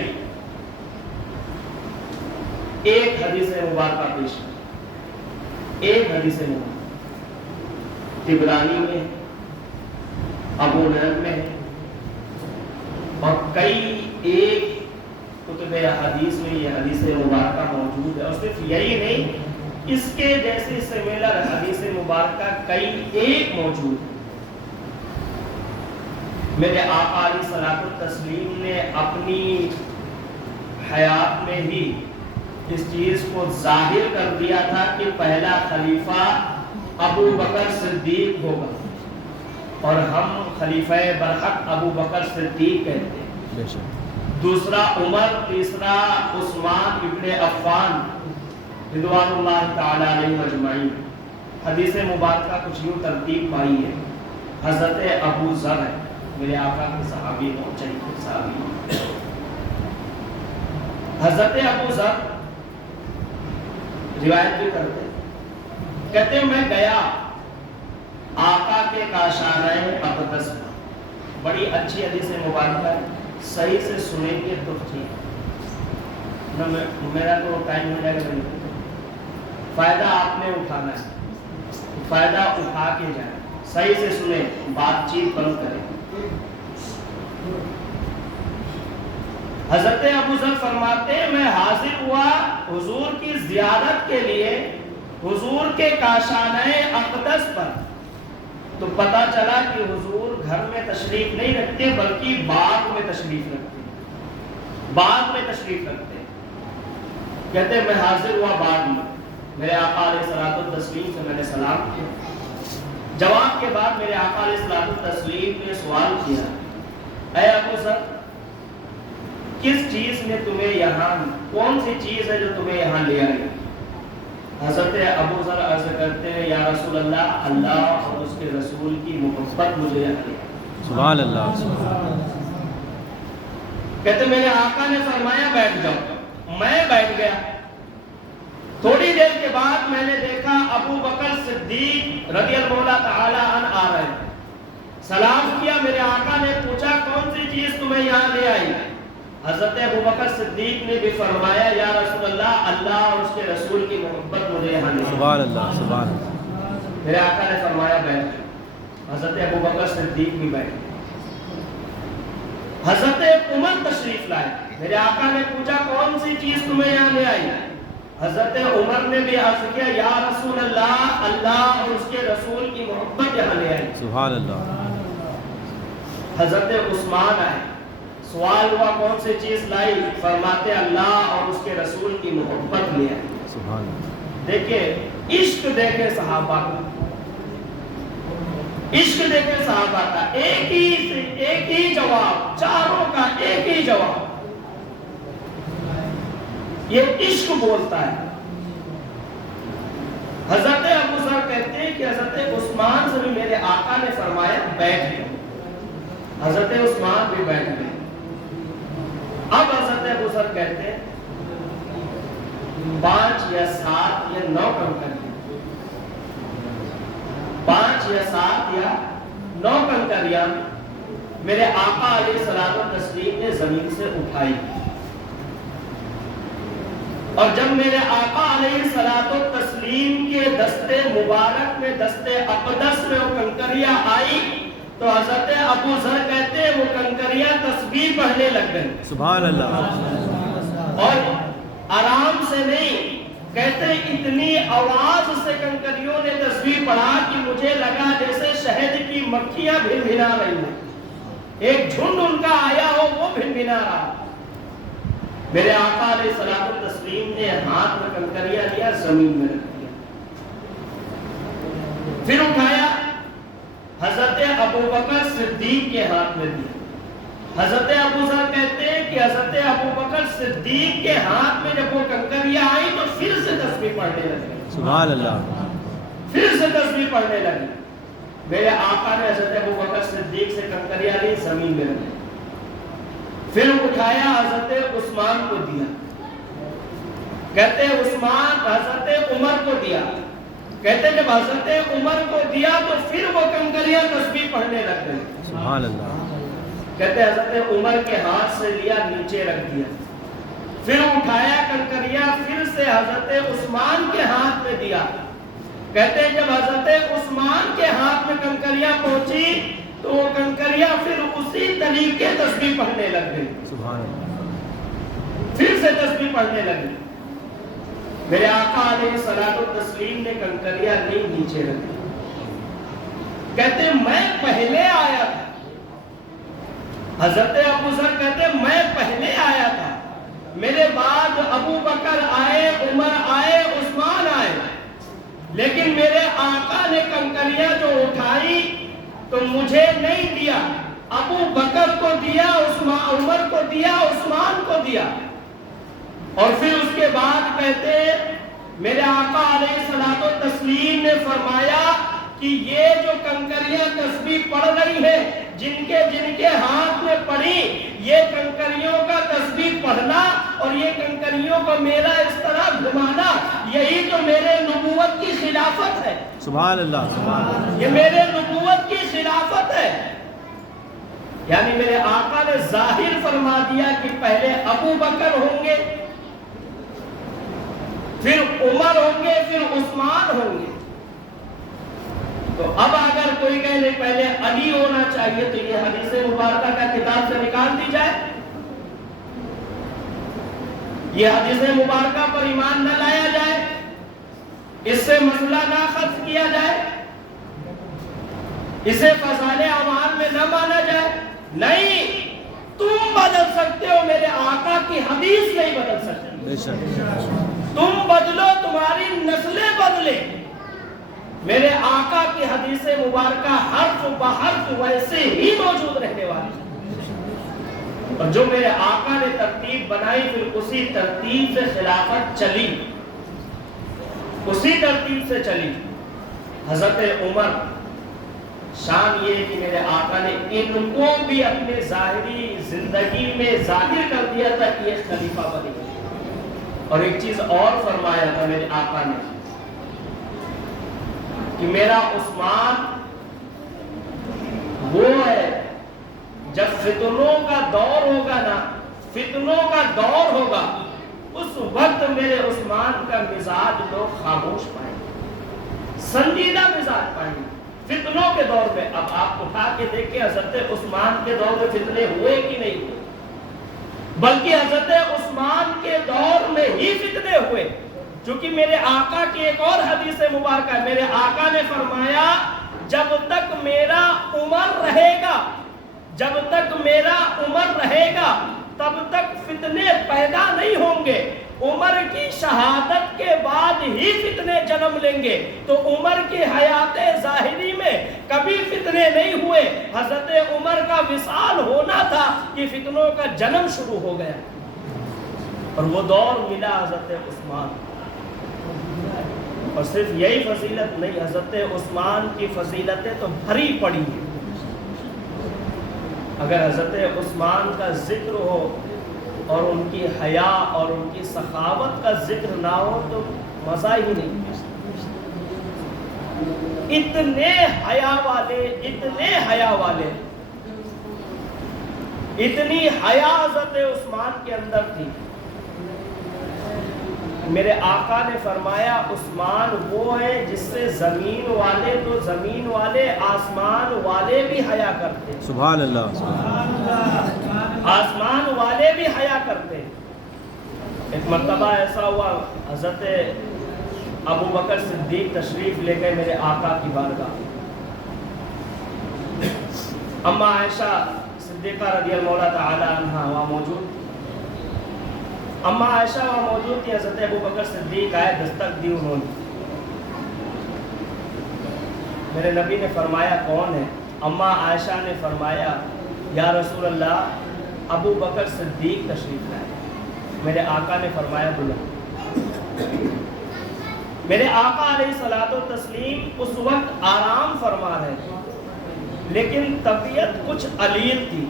ایک حدیث مبارکہ پیش ہے، ایک حدیث مبارکہ طبرانی میں، ابو نعیم میں، اور کئی ایک کتب حدیث میں یہ حدیث مبارکہ موجود ہے۔ اور صرف یہی نہیں، اس کے جیسے سمیلر حدیث مبارکہ کئی ایک موجود ہے۔ میرے آقا علیہ الصلوۃ والتسلیم نے اپنی حیات میں ہی اس چیز کو ظاہر کر دیا تھا کہ پہلا خلیفہ ابو بکر صدیق ہوگا، اور ہم خلیفہ برحق ابو بکر صدیق کہتے ہیں، دوسرا عمر، تیسرا عثمان ابن عفان رضوان اللہ تعالی علیہ اجمعین۔ حدیث مبارکہ کچھ یوں ترتیب پائی ہے۔ حضرت ابو ذر ہے، میرے آقا کے صحابی صحابی، حضرت ابو ذر روایت بھی کرتے کہتے ہیں میں گیا آقا کے کاشانۂ اقدس پر، بڑی اچھی حدیث مبارکہ ہے، صحیح سے سنیں گے تو ٹھیک، میرا تو ٹائم ہو جائے گا، فائدہ آپ نے اٹھانا ہے، فائدہ اٹھا کے جائیں، صحیح سے سنیں، بات چیت بند کریں۔ حضرت ابو ذر فرماتے ہیں میں حاضر ہوا حضور کی زیارت کے لیے حضور کے کاشانۂ اقدس پر، تو پتا چلا کہ حضور گھر میں تشریف نہیں رکھتے بلکہ باغ میں تشریف رکھتے، باغ میں تشریف رکھتے۔ کہتے ہیں میں حاضر ہوا باغ میں، میرے آقا علیہ الصلوۃ والتسلیم سے میں نے سلام کیا، جواب کے بعد میرے آقا علیہ الصلوۃ والتسلیم نے سوال کیا اے ابو ذر کس چیز نے تمہیں یہاں، کون سی چیز ہے جو تمہیں یہاں لے آئی؟ حضرت ابو ذر عرض کرتے ہیں یا رسول اللہ، اللہ اور اس کے رسول کی محبت مجھے یہاں لے آئی۔ سبحان اللہ۔ کہتے میرے آقا نے فرمایا بیٹھ جاؤ، میں بیٹھ گیا۔ تھوڑی دیر کے بعد میں نے دیکھا ابو بکر صدیق رضی اللہ تعالی عنہ آ رہے ہیں، سلام کیا، میرے آقا نے پوچھا کون سی چیز تمہیں یہاں لے آئی؟ حضرت ابوبکر صدیق نے بھی فرمایا یا رسول اللہ، اللہ اور اس کے رسول کی محبت مجھے یہاں نہیں۔ سبحان اللہ، سبحان اللہ۔ میرے آقا نے فرمایا بیٹھ۔ حضرت ابوبکر صدیق بھی بیٹھے۔ حضرت عمر تشریف لائے۔ میرے آقا نے پوچھا کون سی چیز تمہیں یہاں لے آئی؟ حضرت عمر نے بھی عرض کیا یا رسول اللہ، اللہ اور اس کے رسول کی محبت یہاں لے آئی۔ سبحان اللہ۔ حضرت عثمان آئے، سوال ہوا کون سی چیز لائی؟ فرماتے اللہ اور اس کے رسول کی محبت لے آئی۔ سبحان اللہ۔ دیکھیں عشق دیکھیں صحابہ کا، عشق دیکھیں صحابہ کا، ایک ہی جواب، چاروں کا ایک ہی جواب، یہ عشق بولتا ہے۔ حضرت ابو ذر کہتے ہیں کہ حضرت عثمان سے بھی میرے آقا نے فرمایا بیٹھ گئے۔ حضرت عثمان بھی بیٹھ گئے۔ اب حضرت ابو ذر کہتے ہیں 5 یا 7 یا 9 کنکریاں، 5 یا 7 یا 9 کنکریاں میرے آقا علیہ الصلوۃ والتسلیم نے زمین سے اٹھائی، اور جب میرے آقا علیہ الصلوۃ والتسلیم کے دستے مبارک میں، دستے اقدس میں وہ کنکریاں آئی تو حضرت ابو ذر کہتے ہیں وہ کنکریاں تسبیح پڑھنے لگ گئے۔ سبحان اللہ۔ اور آرام سے نہیں، کہتے اتنی آواز سے کنکریوں نے تسبیح پڑھا کہ مجھے لگا جیسے شہد کی مکھیاں بھنبھنا رہی ہیں، ایک جھنڈ ان کا آیا ہو وہ بھنبھنا رہا۔ میرے آقا علیہ الصلوۃ والتسلیم نے ہاتھ میں کنکریاں لیا، زمین میں رکھ دیا، پھر اٹھایا حضرت ابوبکر صدیق کے ہاتھ میں دیا۔ حضرت ابو ذر کہتے ہیں کہ حضرت ابوبکر صدیق کے ہاتھ میں جب وہ کنکریاں آئی تو پھر سے تسبیح پڑھنے لگے۔ سبحان اللہ۔ پھر سے تسبیح پڑھنے لگے۔ میرے آقا نے حضرت ابوبکر صدیق سے کنکریاں لی، زمین میں رکھی، پھر اٹھایا حضرت عثمان کو دیا، کہتے عثمان حضرت عمر کو دیا، کہتے جب حضرت عمر کو دیا تو پھر وہ کنکریاں تسبیح پڑھنے لگ گئے۔ سبحان اللہ۔ کہتے حضرت عمر کے ہاتھ سے لیا، نیچے رکھ دیا، پھر اٹھایا کنکریاں، پھر سے حضرت عثمان کے ہاتھ میں دیا، کہتے جب حضرت عثمان کے ہاتھ میں کنکریاں پہنچی تو وہ کنکریاں پھر اسی طریقے تسبیح پڑھنے لگ گئی۔ سبحان اللہ۔ پھر سے تسبیح پڑھنے لگی۔ میرے آقا علیہ الصلوۃ والتسلیم نے کنکریاں لی، نیچے رکھی، کہتے میں پہلے آیا تھا۔ حضرت ابو ذر کہتے میں پہلے آیا تھا، میرے بعد ابو بکر آئے، عمر آئے، عثمان آئے، لیکن میرے آقا نے کنکریاں جو اٹھائی تو مجھے نہیں دیا، ابو بکر کو دیا، عمر کو دیا، عثمان کو دیا۔ اور پھر اس کے بعد کہتے میرے آقا علیہ الصلوۃ والتسلیم نے فرمایا کہ یہ جو کنکریاں تسبیح پڑھ رہی ہیں، جن کے ہاتھ میں پڑی، یہ کنکریوں کا تسبیح پڑھنا اور یہ کنکریوں کو میرا اس طرح گھمانا، یہی تو میرے نبوت کی خلافت ہے۔ سبحان اللہ، سبحان اللہ۔ یہ میرے نبوت کی خلافت ہے۔ یعنی میرے آقا نے ظاہر فرما دیا کہ پہلے ابو بکر ہوں گے، پھر عمر ہوں گے، پھر عثمان ہوں گے۔ تو اب اگر کوئی کہے نہیں پہلے علی ہونا چاہیے تو یہ حدیث مبارکہ کا کتاب سے نکال دی جائے، یہ حدیث مبارکہ پر ایمان نہ لایا جائے، اس سے مسئلہ نہ اخذ کیا جائے، اسے فضائل اعمال میں نہ مانا جائے۔ نہیں، تم بدل سکتے ہو، میرے آقا کی حدیث نہیں بدل سکتی۔ بے شک۔ تم بدلو، تمہاری نسلیں بدلے، میرے آقا کی حدیث مبارکہ حرف بحرف ویسے ہی موجود رہنے والی، اور جو میرے آقا نے ترتیب بنائی پھر اسی ترتیب سے خلافت چلی، اسی ترتیب سے چلی۔ حضرت عمر، شان یہ کہ میرے آقا نے ان کو بھی اپنے ظاہری زندگی میں ظاہر کر دیا تھا کہ یہ خلیفہ بنے گا۔ اور ایک چیز اور فرمایا تھا میرے آقا نے کہ میرا عثمان وہ ہے جب فتنوں کا دور ہوگا نا، فتنوں کا دور ہوگا، اس وقت میرے عثمان کا مزاج لوگ خاموش پائیں گے، سنجیدہ مزاج پائیں گے فتنوں کے دور میں۔ اب آپ اٹھا کے دیکھیں حضرت عثمان کے دور میں فتنے ہوئے کہ نہیں ہوئے؟ بلکہ حضرت عثمان کے دور میں ہی فتنے ہوئے، چونکہ میرے آقا کی ایک اور حدیث مبارکہ ہے، میرے آقا نے فرمایا جب تک میرا عمر رہے گا، جب تک میرا عمر رہے گا تب تک فتنے پیدا نہیں ہوں گے، عمر کی شہادت کے بعد ہی فتنے جنم لیں گے۔ تو عمر کی حیات ظاہری میں کبھی فتنے نہیں ہوئے، حضرت عمر کا وصال ہونا تھا کہ فتنوں کا جنم شروع ہو گیا، اور وہ دور ملا حضرت عثمان۔ اور صرف یہی فضیلت نہیں، حضرت عثمان کی فضیلتیں تو بھری پڑی ہیں۔ اگر حضرت عثمان کا ذکر ہو اور ان کی حیا اور ان کی سخاوت کا ذکر نہ ہو تو مزہ ہی نہیں۔ اتنے حیا والے، اتنے حیا والے، اتنی حیا حضرت عثمان کے اندر تھی، میرے آقا نے فرمایا عثمان وہ ہے جس سے زمین والے تو زمین والے، آسمان والے بھی حیا کرتے ہیں۔ سبحان اللہ، سبحان اللہ، آسمان والے بھی حیا کرتے ہیں۔ ایک مرتبہ ایسا ہوا، حضرت ابو بکر صدیق تشریف لے گئے میرے آقا کی بارگاہ، اما عائشہ صدیقہ رضی اللہ تعالی عنہا وہاں موجود، اما عائشہ وہاں موجود تھی، حضرت ابو بکر صدیق آئے، دستک دی انہوں نے، میرے نبی نے فرمایا کون ہے؟ اما عائشہ نے فرمایا یا رسول اللہ ابو بکر صدیق تشریف لائے۔ میرے آقا نے فرمایا بلا۔ میرے آقا علیہ الصلوۃ والتسلیم اس وقت آرام فرما رہے تھے، لیکن طبیعت کچھ علیل تھی،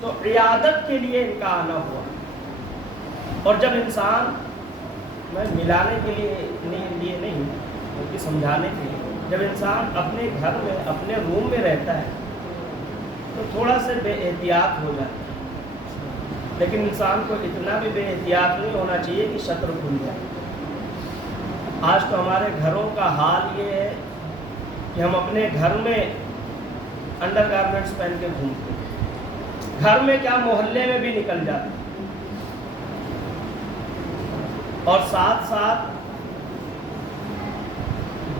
تو عیادت کے لیے ان کا آنا ہوا۔ اور جب انسان، میں ملانے کے لیے نہیں بلکہ سمجھانے کے لیے، جب انسان اپنے گھر میں اپنے روم میں رہتا ہے تو تھوڑا سے بے احتیاط ہو جاتا ہے، لیکن انسان کو اتنا بھی بے احتیاط نہیں ہونا چاہیے کہ شطر کھل جائے۔ آج تو ہمارے گھروں کا حال یہ ہے کہ ہم اپنے گھر میں انڈر گارمنٹس پہن کے گھومتے ہیں، گھر میں کیا محلے میں بھی نکل جاتے ہیں، اور ساتھ ساتھ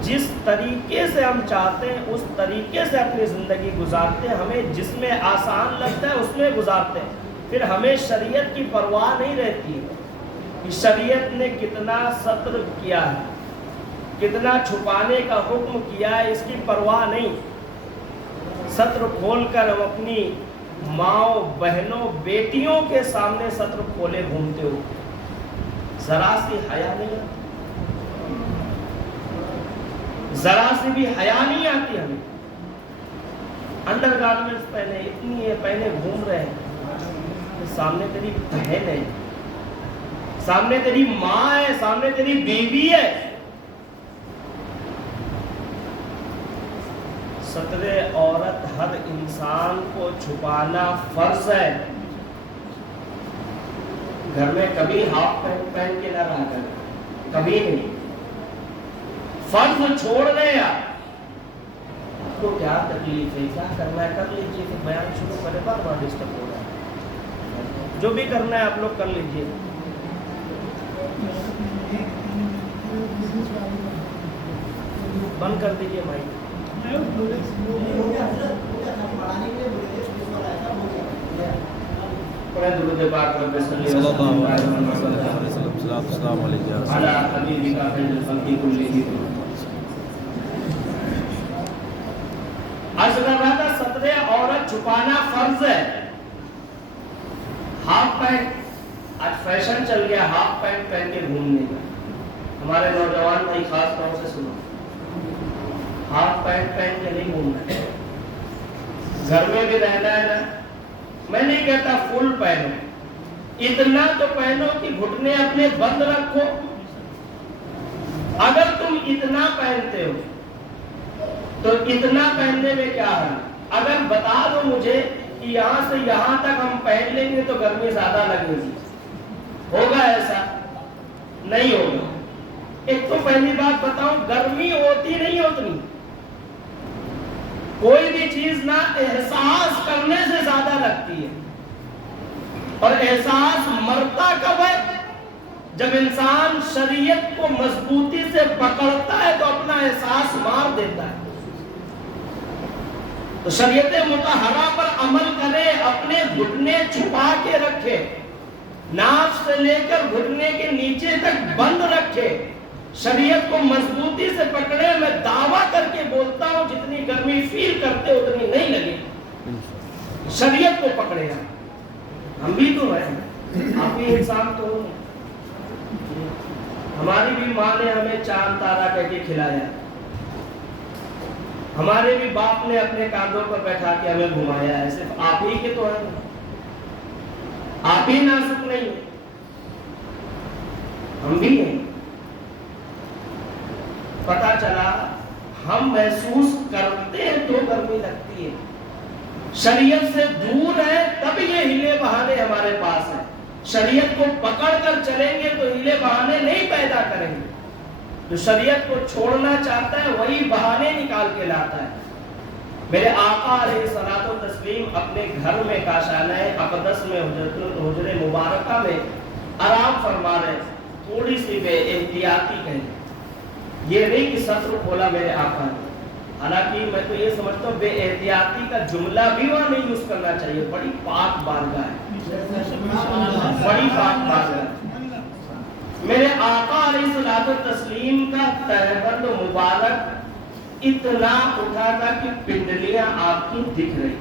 جس طریقے سے ہم چاہتے ہیں اس طریقے سے اپنی زندگی گزارتے ہیں، ہمیں جس میں آسان لگتا ہے اس میں گزارتے ہیں، پھر ہمیں شریعت کی پرواہ نہیں رہتی کہ شریعت نے کتنا ستر کیا ہے، کتنا چھپانے کا حکم کیا ہے، اس کی پرواہ نہیں۔ ستر کھول کر ہم اپنی ماؤں، بہنوں، بیٹیوں کے سامنے ستر کھولے گھومتے ہو، ذرا سی حیا نہیں آتی، ذرا سی بھی حیا نہیں آتی ہمیں۔ انڈر گارمنٹس پہنے، اتنی یہ پہنے گھوم رہے ہیں، سامنے تیری بہن ہے، سامنے تیری ماں ہے، سامنے تیری بیوی ہے۔ ستر عورت ہر انسان کو چھپانا فرض ہے۔ گھر میں کبھی ہاف پینٹ پہن کے نہ رہا کر، کبھی نہیں، فرض چھوڑ رہے آپ کو کیا تکلیف ہے، کیا کرنا ہے کر لیجیے، پھر بیان شروع کرے، بار بار ڈسٹرب ہو رہا ہے، جو بھی کرنا ہے آپ لوگ کر لیجیے۔ بند کر دیجیے مائک۔ درود پاک رب صلی اللہ علیہ وسلم علی حبیبک خیر الخلق کلہم۔ عرض کر رہا تھا ستر عورت چھپانا فرض ہے۔ ہاف پینٹ آج فیشن چل گیا، ہاف پینٹ پہن کے گھومنے کا، ہمارے نوجوان بھائی خاص طور سے سنو، ہاف پینٹ پہن کے نہیں گھومنا ہے، گھر میں بھی رہنا ہے نا۔ میں نہیں کہتا فل پہنو، اتنا تو پہنو کہ گھٹنے اپنے بند رکھو۔ اگر تم اتنا پہنتے ہو تو اتنا پہننے میں کیا ہے؟ اگر بتا دو مجھے کہ یہاں سے یہاں تک ہم پہن لیں گے تو گرمی زیادہ لگے گی. ہوگا ایسا؟ نہیں ہوگا. ایک تو پہلی بات بتاؤں، گرمی ہوتی نہیں اتنی. کوئی بھی چیز نہ احساس کرنے سے زیادہ لگتی ہے. اور احساس مرتا کب ہے؟ جب انسان شریعت کو مضبوطی سے پکڑتا ہے تو اپنا احساس مار دیتا ہے. تو شریعت مطہرہ پر عمل کرے، اپنے گھٹنے چھپا کے رکھے، ناف سے لے کر گھٹنے کے نیچے تک بند رکھے، شریعت کو مضبوطی سے پکڑے. میں دعویٰ کر کے بولتا ہوں جتنی گرمی فیل کرتے اتنی نہیں لگے. شریعت کو پکڑے گا. ہم بھی تو ہیں، آپ بھی انسان تو ہو. ہماری بھی ماں نے ہمیں چاند تارا کہہ کے کھلایا، ہمارے بھی باپ نے اپنے کاندھوں پر بیٹھا کے ہمیں گھمایا ہے. صرف آپ ہی کے تو ہیں، آپ ہی نازک نہیں ہیں، ہم بھی ہیں. پتا چلا ہم محسوس کرتے ہیں تو گرمی لگتی ہے. شریعت سے دور ہے تب یہ ہیلے بہانے ہمارے پاس ہیں. شریعت کو پکڑ کر چلیں گے تو ہیلے بہانے نہیں پیدا کریں گے. جو شریعت کو چھوڑنا چاہتا ہے وہی بہانے نکال کے لاتا ہے. میرے آقا علیہ الصلوۃ والتسلیم اپنے گھر میں کاشانہ اقدس میں حجر مبارکہ میں آرام فرما رہے. تھوڑی سی بے احتیاطی کہیں، یہ نہیں کہ سطر کھولا میرے آقا نے. حالانکہ میں تو یہ سمجھتا ہوں بے احتیاطی کا جملہ بھی وہاں نہیں یوز کرنا چاہیے. بڑی پاک بارگاہ ہے، بڑی پاک بارگاہ ہے. میرے آقا علیہ الصلوۃ والتسلیم کا تہبند مبارک اتنا اٹھا تھا کہ پنڈلیاں آپ کی دکھ رہی.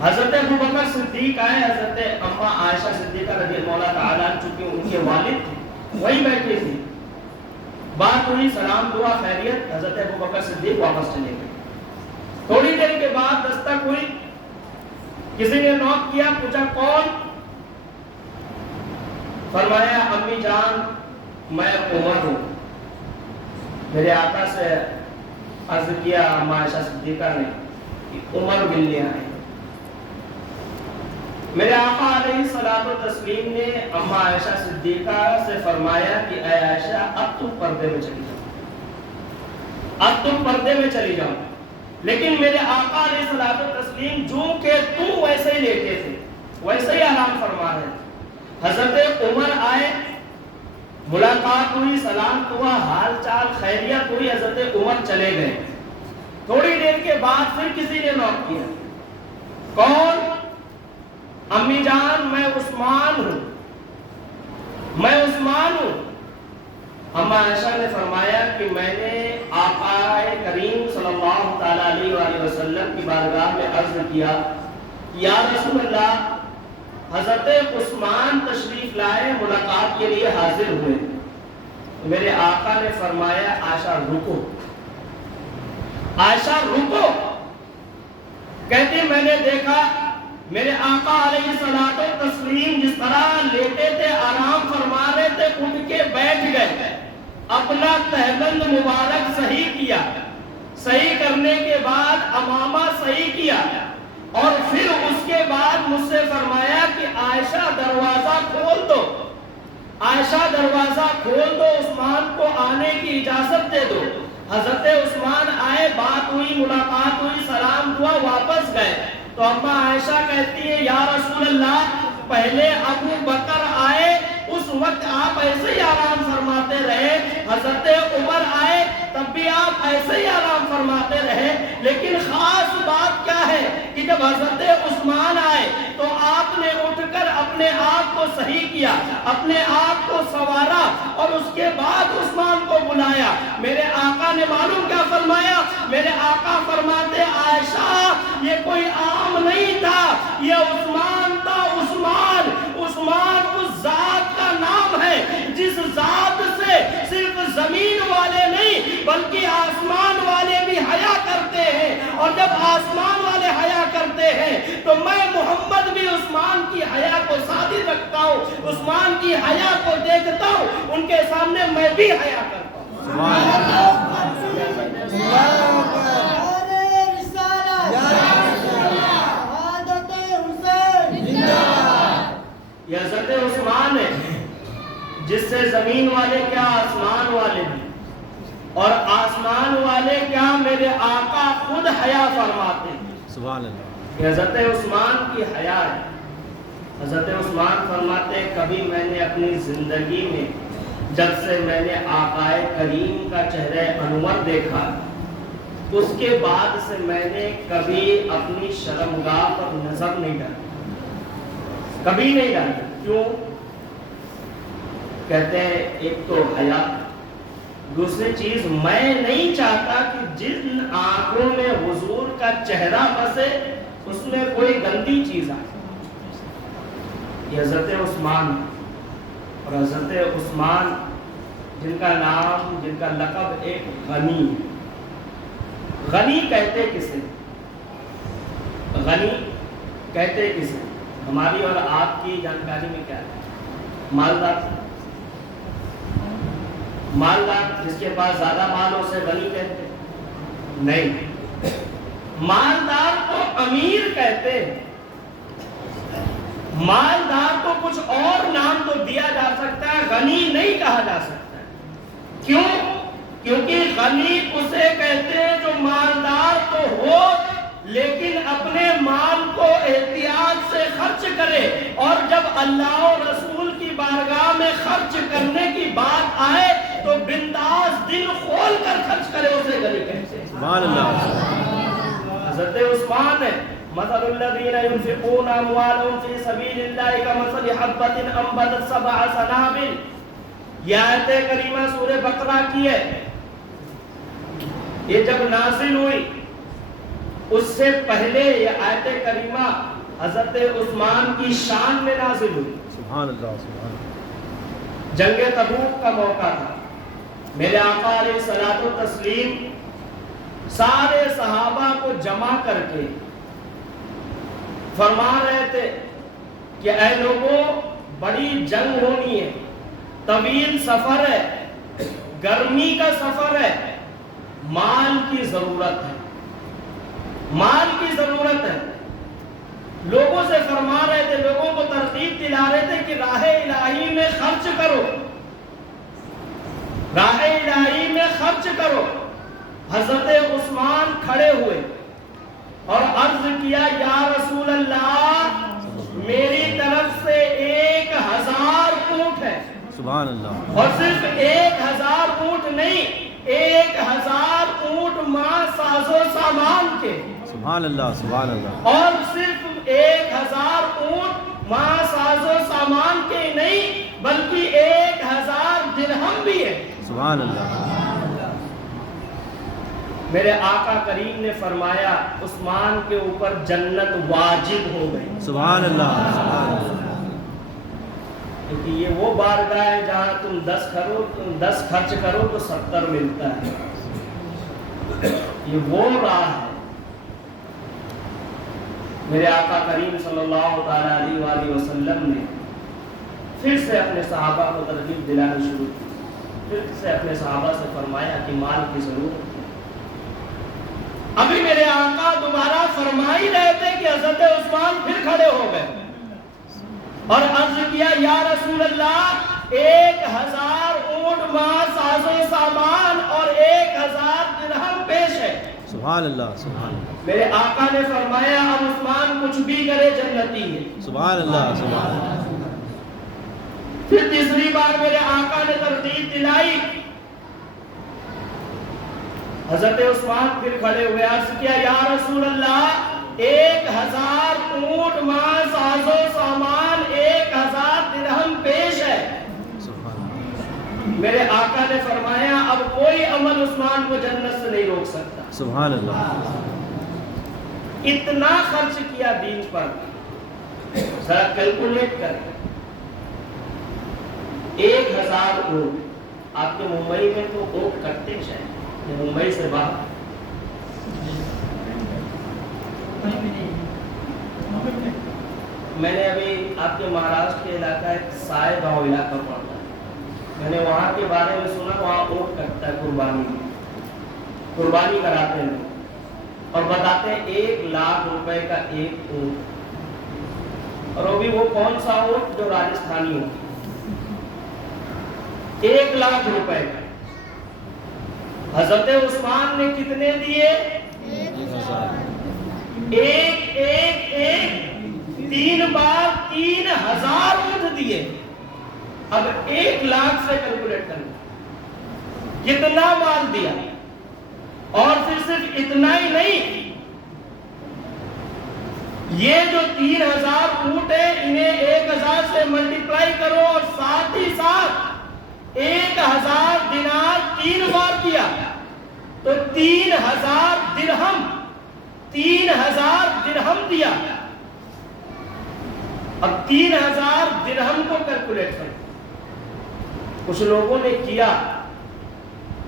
حضرت ابوبکر صدیق آئے، حضرت اما عائشہ صدیقہ رضی اللہ تعالیٰ عنہ، چونکہ ان کے والد تھے، وہی بیٹھے تھے. بات ہوئی، سلام دعا خیریت، حضرت ابوبکر صدیق واپس چلے گئے. تھوڑی دیر کے بعد دستک ہوئی، کسی نے نوک کیا، پوچھا کون؟ فرمایا امی جان میں عمر ہوں. میرے آقا سے عرض کیا اما عائشہ صدیقہ نے کہ عمر ملنے آئے. میرے آقا علیہ الصلوۃ والتسلیم نے اما عائشہ صدیقہ سے فرمایا کہ اے عائشہ اب تم پردے میں چلی جاؤ، اب تم پردے میں چلی جاؤ. لیکن میرے آقا علیہ الصلوۃ والتسلیم جو کہ تم ویسے ہی لیٹے تھے، ویسے ہی آرام فرما رہے. حضرت عمر آئے، ملاقات ہوئی، سلام ہوا، حال چال خیریت ہوئی، حضرت عمر چلے گئے. تھوڑی دیر کے بعد پھر کسی نے نوک کیا. کون؟ امی جان میں عثمان ہوں، میں عثمان ہوں. اما عائشہ نے فرمایا کہ میں نے آقا کریم صلی اللہ تعالیٰ علیہ وآلہ وسلم کی بارگاہ میں عرض کیا یا رسول اللہ حضرت عثمان تشریف لائے، ملاقات کے لیے حاضر ہوئے. میرے آقا نے فرمایا عائشہ رکو، عائشہ رکو. کہتی میں نے دیکھا میرے آقا علیہ الصلوۃ والتسلیم جس طرح لیٹے تھے، آرام فرما رہے تھے، اٹھ کے بیٹھ گئے، اپنا تہبند مبارک صحیح کیا. صحیح کرنے کے بعد امامہ صحیح کیا، اور پھر اس کے بعد مجھ سے فرمایا کہ عائشہ دروازہ کھول دو، عائشہ دروازہ کھول دو، عثمان کو آنے کی اجازت دے دو. حضرت عثمان آئے، بات ہوئی، ملاقات ہوئی، سلام ہوا، واپس گئے. تو اما عائشہ کہتی ہے یا رسول اللہ پہلے ابو بکر آئے اس وقت آپ ایسے ہی آرام فرماتے رہے، حضرت عمر آئے تب بھی آپ ایسے ہی آرام فرماتے رہے، لیکن خاص بات کیا ہے کہ جب حضرت عثمان آئے تو آپ نے اٹھ کر اپنے آپ کو صحیح کیا، اپنے آپ کو سنوارا، اور اس کے بعد عثمان کو بلایا. میرے آقا نے معلوم کیا فرمایا؟ میرے آقا فرماتے عائشہ یہ کوئی عام نہیں تھا، یہ عثمان تھا. عثمان، عثمان اس ذات کا نام ہے جس ذات سے صرف زمین والے نہیں بلکہ آسمان والے بھی حیا کرتے ہیں، اور جب آسمان والے حیا کرتے ہیں تو میں محمد بھی عثمان کی حیا کو ثابت رکھتا ہوں، عثمان کی حیا کو دیکھتا ہوں، ان کے سامنے میں بھی حیا کرتا ہوں. سبحان اللہ. خود حیا فرماتے ہیں سبحان اللہ. کہ حضرت عثمان کی حیا ہے. حضرت عثمان فرماتے ہیں کبھی میں نے اپنی زندگی میں جب سے میں نے آقا کریم کا چہرہ انور دیکھا اس کے بعد سے میں نے کبھی اپنی شرمگاہ پر نظر نہیں ڈالی, کبھی نہیں ڈالی. کیوں؟ کہتے ہیں ایک تو حیا, دوسری چیز میں نہیں چاہتا کہ جن آنکھوں میں حضور کا چہرہ بسے اس میں کوئی گندی چیز آئے. یہ حضرت عثمان, اور حضرت عثمان جن کا نام, جن کا لقب ایک غنی ہے. غنی کہتے کسے؟ غنی کہتے کسے؟ ہماری اور آپ کی جانکاری میں کیا ہے؟ مالدار. مالدار جس کے پاس زیادہ مال ہو اسے غنی کہتے نہیں. مالدار کو امیر کہتے ہیں. مالدار کو کچھ اور نام تو دیا جا سکتا ہے, غنی نہیں کہا جا سکتا. کیوں؟ کیونکہ غنی اسے کہتے ہیں جو مالدار تو ہو لیکن اپنے مال کو احتیاط سے خرچ کرے, اور جب اللہ و رسول کی بارگاہ میں خرچ کرنے کی بات آئے تو بنداس دل کھول کر خرچ کرے, اسے غنی کہتے ہیں. سبحان اللہ. حضرت عثمان ہے مثل الذين ينفقون اموالهم في سبيل الله كمثل حبة انبتت 7 سنابل. یہ آیت کریمہ سورہ بقرہ کی ہے. یہ جب نازل ہوئی اس سے پہلے یہ آیت کریمہ حضرت عثمان کی شان میں نازل ہوئی. سبحان اللہ. سبحان اللہ. جنگ تبوک کا موقع تھا. میرے آقا علیہ الصلوۃ والتسلیم سارے صحابہ کو جمع کر کے فرما رہے تھے کہ اے لوگوں, بڑی جنگ ہونی ہے, طویل سفر ہے, گرمی کا سفر ہے, مال کی ضرورت ہے, مال کی ضرورت ہے. لوگوں سے فرما رہے تھے, لوگوں کو ترغیب دلا رہے تھے کہ راہ الہی میں خرچ کرو, راہ الہی میں خرچ کرو. حضرت عثمان کھڑے ہوئے اور عرض کیا یا رسول اللہ میری طرف سے 1000 اونٹ ہے. سبحان اللہ. اور صرف 1000 اونٹ نہیں, 1000 اونٹ ماں ساز و سامان کے. سبحان اللہ. سبحان اللہ. اور صرف 1000 اونٹ ماں ساز و سامان کے نہیں بلکہ 1000 درہم بھی ہے. سبحان اللہ. میرے آقا کریم نے فرمایا عثمان کے اوپر جنت واجب ہو گئی. سبحان اللہ. سبحان اللہ. کیونکہ یہ وہ بارگاہ ہے جہاں تم 10 خرچ کرو تو 70 ملتا ہے. یہ وہ راہ ہے. میرے آقا کریم صلی اللہ تعالی علیہ وآلہ وسلم نے پھر سے اپنے صحابہ کو ترغیب دلانی شروع کی. پھر سے اپنے صحابہ سے فرمایا کہ مال کی ضرورت. ابھی میرے آقا دوبارہ فرما ہی رہے تھے کہ حضرت عثمان پھر کھڑے ہو گئے اور عرض کیا یا رسول اللہ 1000 اونٹ ماں ساز و سامان اور 1000 درہم پیش ہے. سبحان اللہ. سبحان اللہ. میرے آقا نے فرمایا اب عثمان کچھ بھی کرے جنتی ہے. سبحان اللہ. سبحان اللہ. پھر تیسری بار میرے آقا نے ترغیب دلائی. حضرت عثمان پھر کھڑے ہوئے, عرض کیا یا رسول اللہ 1000 اونٹ ماں ساز و سامان 1000 درہم پیش ہے. میرے آقا نے فرمایا اب کوئی عمل عثمان کو جنت سے نہیں روک سکتا. سبحان اللہ. اتنا خرچ کیا دین پر, ذرا کیلکولیٹ کریں. 1000 اونٹ. آپ کے ممبئی میں تو اونٹ کٹتے شاید, ممبئی سے باہر میں نے ابھی آپ کے مہاراشٹر کے علاقہ ایک سائے گاؤں علاقہ پڑھا. میں نے وہاں کے بارے میں سنا, وہاں اونٹ کٹتا ہے, قربانی کراتے ہیں اور بتاتے ہیں 1 لاکھ روپے کا ایک اونٹ. اور وہ بھی وہ کون سا اونٹ جو راجستھانی ہو, 1 لاکھ روپے کا. حضرت عثمان نے کتنے دیے؟ 3000 اونٹ دیے. اب 1 لاکھ سے کیلکولیٹ کرنا کتنا مال دیا. اور پھر صرف اتنا ہی نہیں, یہ جو 3000 اونٹ ہے انہیں 1000 سے ملٹیپلائی کرو اور ساتھ ہی ساتھ 1000 دینار 3 بار دیا تو 3000 درہم 3000 درہم دیا. اب 3000 درہم کو کیلکولیٹ کرو. کچھ لوگوں نے کیا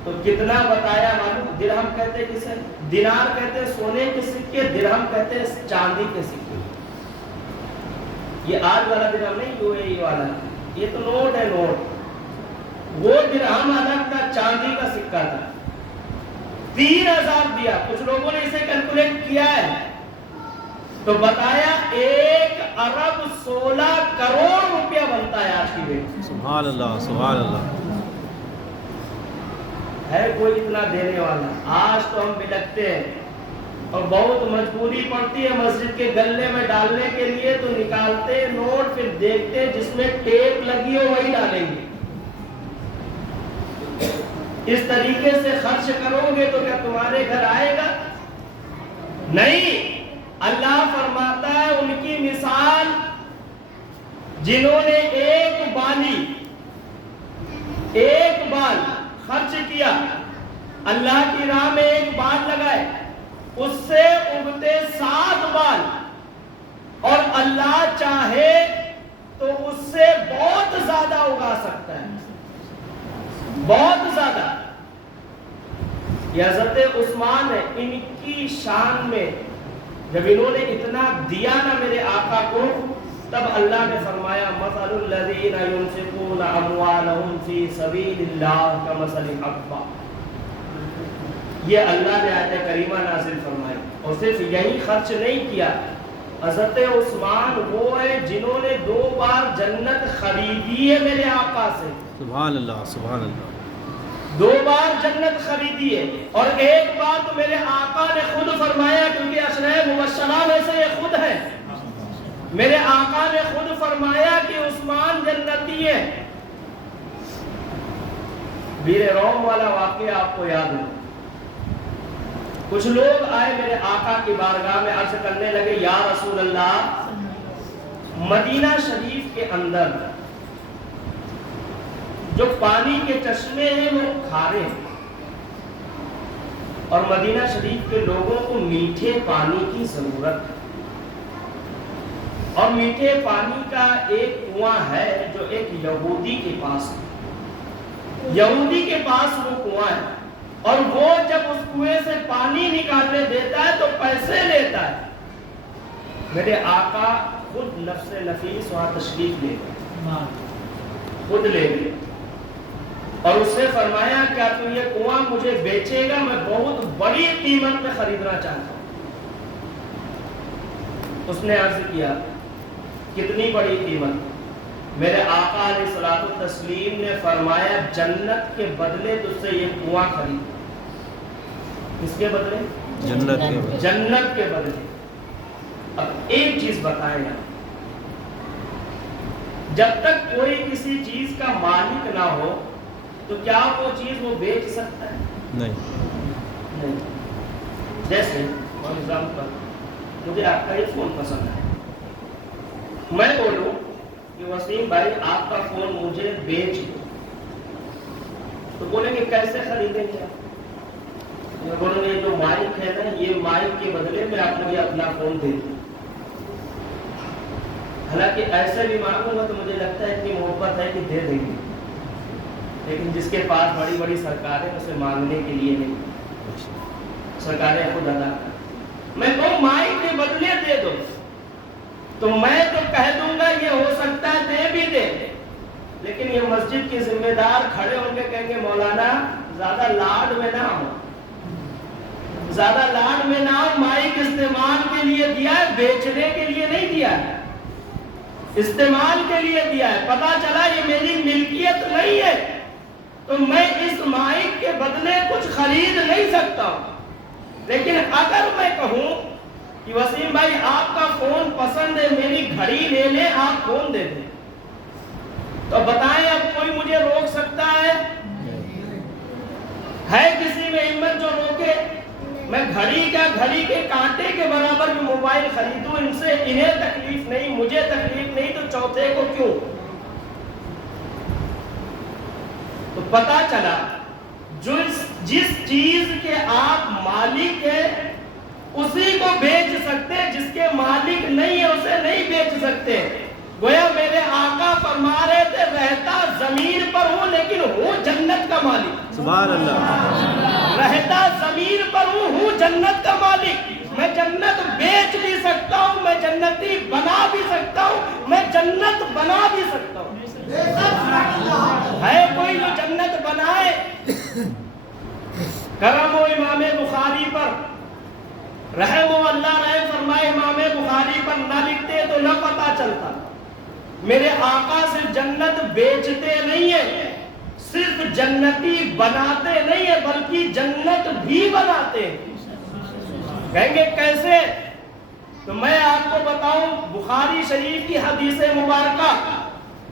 تو کتنا بتایا معلوم؟ درہم کہتے کسے؟ دینار کہتے سونے کے سکے, درہم کہتے چاندی کے سکے. یہ آج والا درہم نہیں, UAE والا, یہ تو نوٹ ہے نوٹ. وہ درہم الگ تھا, چاندی کا سکہ تھا. 3000 دیا. کچھ لوگوں نے اسے کیلکولیٹ کیا ہے تو بتایا 1 ارب 16 کروڑ روپیہ بنتا ہے آج کی ڈیٹ. سبحان اللہ سبحان اللہ. ہے کوئی اتنا دینے والا؟ آج تو ہم بلکتے ہیں اور بہت مجبوری پڑتی ہے مسجد کے گلے میں ڈالنے کے لیے تو نکالتے نوٹ, پھر دیکھتے جس میں ٹیپ لگی ہو وہی ڈالیں گے. اس طریقے سے خرچ کرو گے تو کیا تمہارے گھر آئے گا؟ نہیں. اللہ فرماتا ہے ان کی مثال جنہوں نے ایک بال خرچ کیا, اللہ کی راہ میں ایک بال لگائے, اس سے اگتے 7 بال, اور اللہ چاہے تو اس سے بہت زیادہ اگا سکتا ہے, بہت زیادہ. یہ حضرت عثمان ہے, ان کی شان میں جب انہوں نے اتنا دیا نا میرے آقا کو, تب اللہ نے فرمایا مثل الذین ينفقون اموالهم فی سبیل اللہ کمثل حبۃ. یہ اللہ نے آیت کریمہ نازل فرمائی. اور صرف یہی خرچ نہیں کیا, حضرت عثمان وہ ہے جنہوں نے 2 بار جنت خریدی ہے میرے آقا سے. سبحان اللہ سبحان اللہ. 2 بار جنت خریدی ہے, اور 1 بار تو میرے آقا نے خود فرمایا, کیونکہ عشرہ مبشرہ میں سے یہ خود ہے, میرے آقا نے خود فرمایا کہ عثمان جنتی ہے. بیر روم والا واقعہ آپ کو یاد ہے. کچھ لوگ آئے میرے آقا کی بارگاہ میں, عرض کرنے لگے یا رسول اللہ, مدینہ شریف کے اندر جو پانی کے چشمے ہیں وہ کھارے ہیں, اور مدینہ شریف کے لوگوں کو میٹھے پانی کی ضرورت ہے, اور میٹھے پانی کا ایک کنواں ہے جو ایک یہودی کے پاس ہے. یہودی کے پاس وہ کنواں ہے, اور وہ جب اس کنویں سے پانی نکالنے دیتا ہے تو پیسے لیتا ہے. میرے آقا خود نفس نفیس وہاں تشریف لے گئے, خود لے گئے, اور اس نے فرمایا کیا تو یہ کنواں مجھے بیچے گا؟ میں بہت بڑی قیمت میں خریدنا چاہتا ہوں. اس نے عرض کیا کتنی بڑی قیمت؟ میرے آقا علیہ الصلوۃ والتسلیم نے فرمایا جنت کے بدلے تجھ سے یہ کنواں خرید. کس کے بدلے؟ جنت کے بدلے. جنت کے بدلے. اب ایک چیز بتائیں نا, جب تک کوئی کسی چیز کا مالک نہ ہو تو کیا وہ چیز وہ بیچ سکتا ہے؟ نہیں. جیسے فار ایگزامپل مجھے آپ کا یہ فون پسند ہے, میں بولوں کہ وسیم بھائی آپ کا فون مجھے بیچ دو, تو بولیں گے کیسے خریدیں گے آپ؟ میں بولوں گے جو مائک ہے نا, یہ مائک کے بدلے میں آپ مجھے اپنا فون دے دوں. حالانکہ ایسے بھی مانگوں گا تو مجھے لگتا ہے اتنی محبت ہے کہ دے دیں گے, لیکن جس کے پاس بڑی بڑی سرکاریں اسے مانگنے کے لیے نہیں, سرکاریں خود ادا کریں. میں کہوں مائک کے بدلے دے دو تو میں تو کہہ دوں گا یہ ہو سکتا ہے دے بھی دے, لیکن یہ مسجد کے ذمہ دار کھڑے ہوں گے کہیں گے مولانا زیادہ لاڈ میں نہ ہو, زیادہ لاڈ میں نہ ہو, مائک استعمال کے لیے دیا ہے, بیچنے کے لیے نہیں دیا ہے, استعمال کے لیے دیا ہے. پتا چلا یہ میری ملکیت نہیں ہے تو میں اس مائک کے بدلے کچھ خرید نہیں سکتا ہوں. لیکن اگر میں کہوں کہ وسیم بھائی آپ کا فون پسند ہے، میری گھڑی لے لیں، آپ فون دے دیں، تو بتائیں اب کوئی مجھے روک سکتا ہے کسی میں ہمت جو روکے؟ میں گھڑی کے کانٹے کے برابر بھی موبائل خریدوں، انہیں تکلیف نہیں، مجھے تکلیف نہیں، تو چوتھے کو کیوں؟ تو پتا چلا جس چیز کے آپ مالک ہیں اسی کو بیچ سکتے، جس کے مالک نہیں ہے اسے نہیں بیچ سکتے۔ گویا میرے آقا فرما رہے تھے رہتا زمین پر ہوں لیکن ہوں جنت کا مالک۔ سبحان اللہ۔ رہتا زمین پر ہوں جنت کا مالک، میں جنت بیچ بھی سکتا ہوں، میں جنتی بنا بھی سکتا ہوں، میں جنت بنا بھی سکتا ہوں۔ ہے کوئی جو جنت بنائے؟ کرم ہو امام بخاری پر، رحم و اللہ رحم فرمائے، امام بخاری پر نہ لکھتے تو نہ پتا چلتا۔ میرے آقا صرف جنت بیچتے نہیں ہیں، صرف جنتی بناتے نہیں ہیں، بلکہ جنت بھی بناتے ہیں۔ کہیں گے کیسے؟ تو میں آپ کو بتاؤں، بخاری شریف کی حدیث مبارکہ،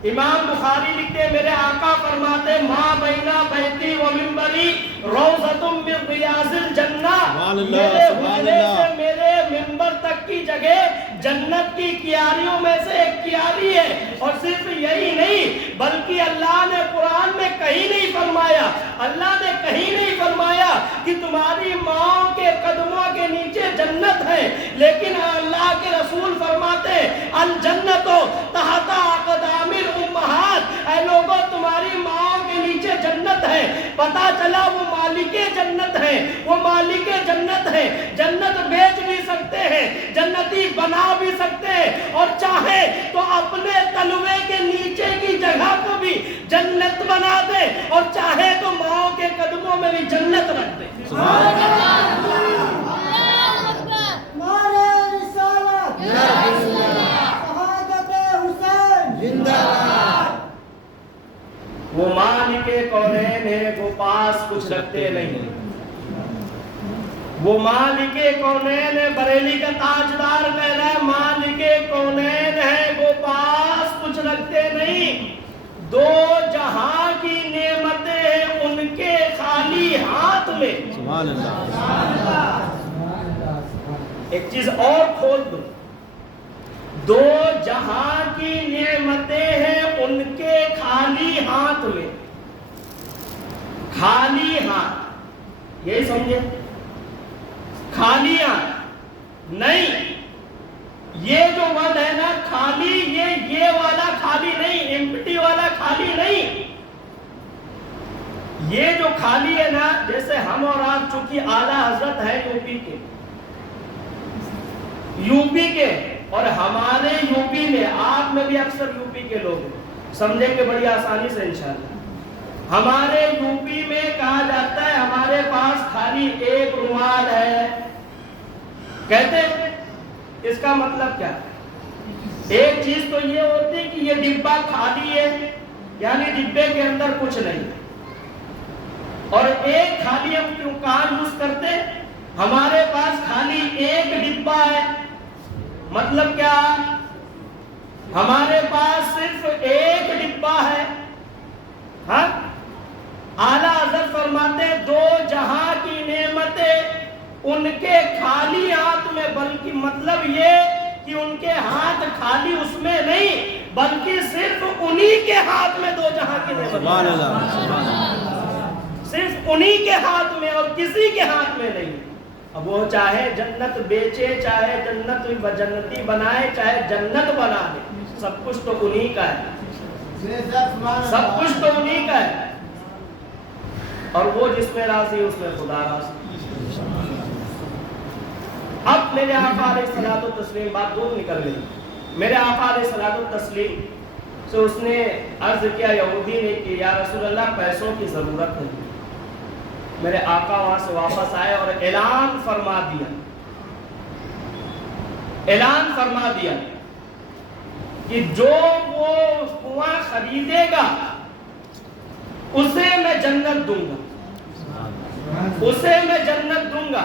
امام بخاری لکھتے ہیں میرے آقا فرماتے ما بینا بیتی و منبری روضۃ من ریاض الجنہ، میرے حجرے سے میرے منبر تک کی جگہ جنت کی کیاریوں میں سے ایک کیاری ہے۔ اور صرف یہی نہیں بلکہ اللہ نے قرآن میں کہیں نہیں فرمایا، اللہ نے کہیں نہیں فرمایا کہ تمہاری ماں کے قدموں کے نیچے جنت ہے، لیکن اللہ کے رسول فرماتے الجنت تحت اقدام الامہات، اے لوگوں تمہاری ماں کے نیچے جنت ہے۔ پتا چلا وہ مالک جنت ہے، وہ مالک جنت ہے، جنت بیچ بھی سکتے ہیں، جنتی بنا بھی سکتے ہیں، اور چاہے تو اپنے تلوے کے نیچے کی جگہ کو بھی جنت بنا دے، اور چاہے تو ماں کے قدموں میں بھی جنت رکھ دے۔ سبحان اللہ۔ وہ مالک کونین ہے، وہ پاس کچھ رکھتے نہیں، وہ مالک کونین ہے، بریلی کا تاجدار کہہ رہا ہے مالک کونین ہے، وہ پاس کچھ رکھتے نہیں، دو جہاں کی نعمتیں ہیں ان کے خالی ہاتھ میں۔ سبحان اللہ۔ ایک چیز اور کھول دو، دو جہاں کی نعمتیں ہیں ان کے خالی ہاتھ میں، خالی ہاتھ، یہی سمجھے، خالی ہاتھ نہیں، یہ جو ورڈ ہے نا خالی، یہ والا خالی نہیں، ایمپٹی والا خالی نہیں، یہ جو خالی ہے نا، جیسے ہم اور آپ چونکہ اعلیٰ حضرت ہے یو پی کے، اور ہمارے یو پی میں، آپ میں بھی اکثر یو پی کے لوگ ہیں، سمجھیں گے بڑی آسانی سے انشاءاللہ۔ ہمارے یو پی میں کہا جاتا ہے ہمارے پاس خالی ایک رومال ہے، کہتے ہیں اس کا مطلب کیا؟ ایک چیز تو یہ ہوتی ہے کہ یہ ڈبہ خالی ہے، یعنی ڈبے کے اندر کچھ نہیں، اور ایک خالی ہم کیوں کہاں یوز کرتے؟ ہمارے پاس خالی ایک ڈبہ ہے، مطلب کیا؟ ہمارے پاس صرف ایک ڈبہ ہے۔ ہاں، اعلیٰ حضرت فرماتے دو جہاں کی نعمتیں ان کے خالی ہاتھ میں، بلکہ مطلب یہ کہ ان کے ہاتھ خالی اس میں نہیں، بلکہ صرف انہی کے ہاتھ میں دو جہاں کی نعمتیں، صرف انہی کے ہاتھ میں اور کسی کے ہاتھ میں نہیں۔ اب وہ چاہے جنت بیچے، چاہے جنتی بنائے، چاہے جنت بنا دے، سب کچھ تو انہی کا ہے، سب کچھ تو انہی کا ہے، اور وہ جس میں راضی اس میں خدا راضی۔ اب میرے آقا علیہ الصلوۃ والتسلیم، بات دور نکل گئی، میرے آقا علیہ الصلوۃ والتسلیم سے اس نے عرض کیا، یہودی نے کہ یا رسول اللہ پیسوں کی ضرورت نہیں۔ میرے آقا وہاں سے واپس آئے اور اعلان فرما دیا کہ جو وہ کنواں خریدے گا اسے میں جنت دوں گا، اسے میں جنت دوں گا۔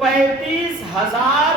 35,000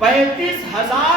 35,000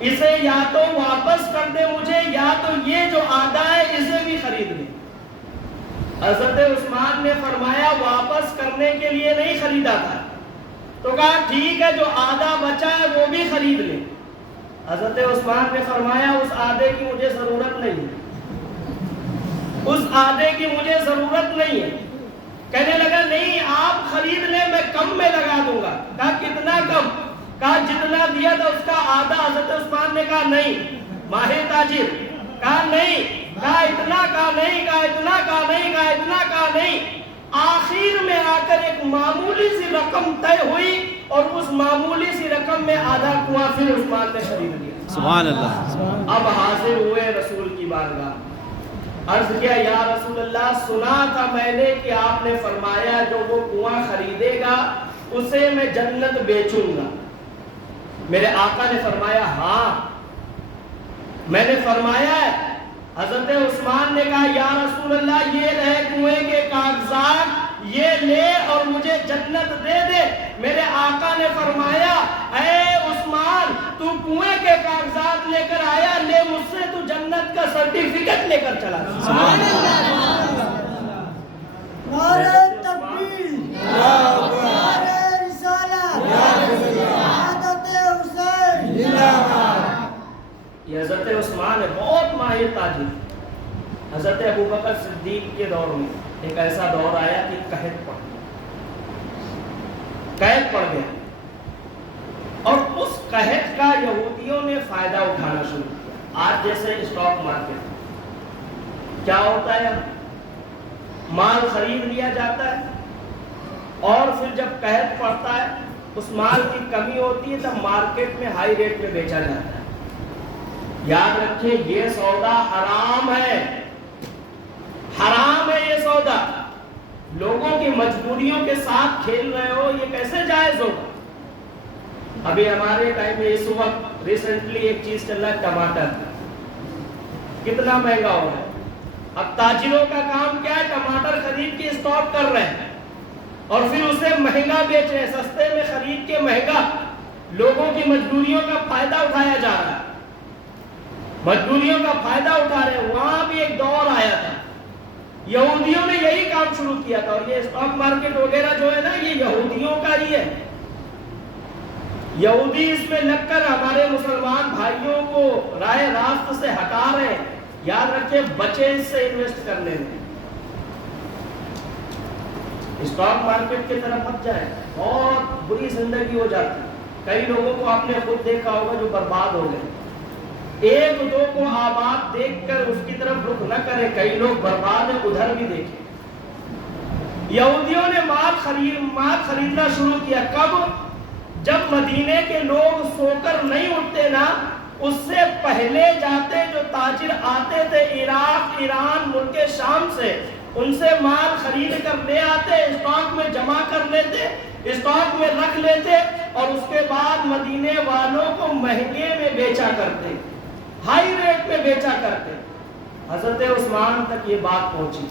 اسے یا تو واپس کر دے مجھے، یا تو یہ جو آدھا ہے اسے بھی خرید لے۔ حضرت عثمان نے فرمایا واپس کرنے کے لیے نہیں خریدا تھا، تو کہا ٹھیک ہے جو آدھا بچا ہے وہ بھی خرید لے۔ حضرت عثمان نے فرمایا اس آدھے کی مجھے ضرورت نہیں ہے، اس آدھے کی مجھے ضرورت نہیں ہے۔ کہنے لگا نہیں آپ خرید لیں، میں کم میں لگا دوں گا۔ کہا کتنا کم؟ کہا جتنا دیا تھا اس کا آدھا۔ حضرت عثمان نے کہا نہیں، ماہر تاجر، کہا نہیں، کہا اتنا، کہا نہیں، کہا اتنا، کہا نہیں، کہا اتنا، کہا نہیں۔ آخر میں آ کر ایک معمولی سی رقم طے ہوئی اور اس معمولی سی رقم میں آدھا کنواں پھر عثمان نے خرید لیا۔ سبحان اللہ۔ اب حاضر ہوئے رسول کی بارگاہ، عرض کیا یا رسول اللہ سنا تھا میں نے کہ آپ نے فرمایا جو وہ کنواں خریدے گا اسے میں جنت بیچوں گا۔ میرے آقا نے فرمایا ہاں میں نے فرمایا ہے۔ حضرت عثمان نے کہا یا رسول اللہ یہ رہے کنویں کے کاغذات، یہ لے اور مجھے جنت دے دے۔ میرے آقا نے فرمایا اے عثمان تو کنویں کے کاغذات لے کر آیا، لے مجھ سے تو جنت کا سرٹیفکیٹ لے کر چلا۔ سبحان اللہ۔ نعرہ تکبیر، نعرہ رسالت، شہادت حسین زندہ باد۔ یہ حضرت عثمان ہے، بہت ماہر تاجر۔ حضرت ابوبکر صدیق کے دور میں ایک ایسا دور آیا کہ قحط پڑ گیا، اور اس قحط کا یہودیوں نے فائدہ اٹھانا شروع کیا۔ آج جیسے اسٹاک مارکیٹ کیا ہوتا ہے، مال خرید لیا جاتا ہے اور پھر جب قحط پڑتا ہے اس مال کی کمی ہوتی ہے تب مارکیٹ میں ہائی ریٹ میں بیچا جاتا ہے۔ یاد رکھیں یہ سودا حرام ہے، حرام ہے یہ سودا۔ لوگوں کی مجبوریوں کے ساتھ کھیل رہے ہو، یہ کیسے جائز ہوگا؟ ابھی ہمارے ٹائم میں اس وقت ریسنٹلی ایک چیز چل رہا ہے، ٹماٹر کتنا مہنگا ہو رہا ہے۔ اب تاجروں کا کام کیا ہے، ٹماٹر خرید کے اسٹاک کر رہے ہیں اور پھر اسے مہنگا بیچ رہے ہیں، سستے میں خرید کے مہنگا۔ لوگوں کی مجبوریوں کا فائدہ اٹھایا جا رہا ہے، مجبوریوں کا فائدہ اٹھا رہے ہیں۔ وہاں بھی ایک دور آیا تھا، یہودیوں نے یہی کام شروع کیا تھا، اور یہ اسٹاک مارکیٹ وغیرہ جو ہے نا یہ یہودیوں کا ہی ہے۔ یہودی اس میں لگ کر ہمارے مسلمان بھائیوں کو راہ راست سے ہٹا رہے ہیں۔ یاد رکھیں بچے اس سے انویسٹ کرنے میں، اسٹاک مارکیٹ کی طرف مت جائیں، بہت بری زندگی ہو جاتی ہے۔ کئی لوگوں کو آپ نے خود دیکھا ہوگا جو برباد ہو گئے۔ ایک دو کو آباد دیکھ کر اس کی طرف رخ نہ کرے، کئی لوگ برباد ہیں ادھر بھی دیکھیں۔ یہودیوں نے مال خریدنا شروع کیا، کب؟ جب مدینے کے لوگ سو کر نہیں اٹھتے نا، اس سے پہلے جاتے جو تاجر آتے تھے عراق، ایران، ملک شام سے، ان سے مال خرید کر لے آتے، اسٹاک میں جمع کر لیتے، اسٹاک میں رکھ لیتے، اور اس کے بعد مدینے والوں کو مہنگے میں بیچا کرتے، ہائی ریٹ میں بیچا کرتے۔ حضرت عثمان تک یہ بات پہنچی،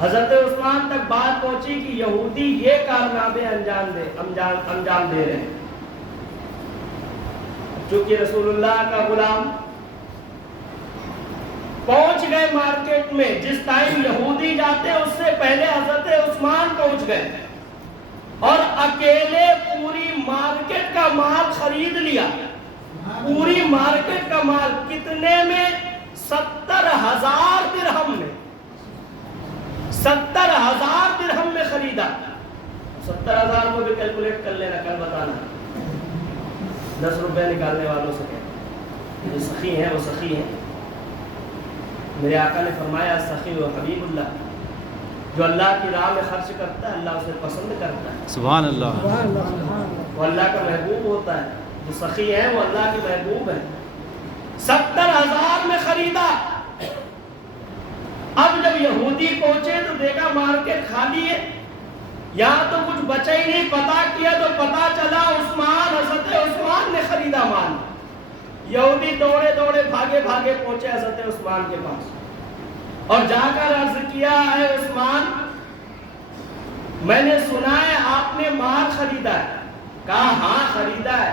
حضرت عثمان تک بات پہنچی کہ یہودی یہ کارنامے انجام دے رہے ہیں۔ چونکہ رسول اللہ کا غلام پہنچ گئے مارکیٹ میں، جس ٹائم یہودی جاتے اس سے پہلے حضرت عثمان پہنچ گئے اور اکیلے پوری مارکیٹ کا مال خرید لیا۔ پوری مارکیٹ کا مال کتنے میں؟ 70,000 درہم میں، 70,000 درہم میں خریدا۔ 70,000 کو بھی کیلکولیٹ کر لینا، کل بتانا 10 روپے نکالنے والوں سے کہتے جو سخی ہیں وہ سخی ہیں۔ میرے آقا نے فرمایا سخی و حبیب اللہ، جو اللہ کی راہ میں خرچ کرتا ہے اللہ اسے پسند کرتا ہے، سبحان اللہ۔ وہ اللہ کا محبوب ہوتا ہے۔ جو سخی ہیں وہ اللہ کی محبوب ہے۔ 70,000 میں خریدا۔ اب جب یہودی پہنچے تو دیکھا مارکیٹ خالی ہے، یہاں تو کچھ بچا ہی نہیں۔ پتا کیا تو پتا چلا عثمان، حضرت عثمان نے خریدا مال۔ یہودی دوڑے دوڑے بھاگے بھاگے پہنچے حضرت عثمان کے پاس اور جا کر عرض کیا اے عثمان، میں نے سنا ہے آپ نے مال خریدا ہے۔ کہا ہاں خریدا ہے۔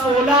16।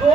2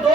2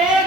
1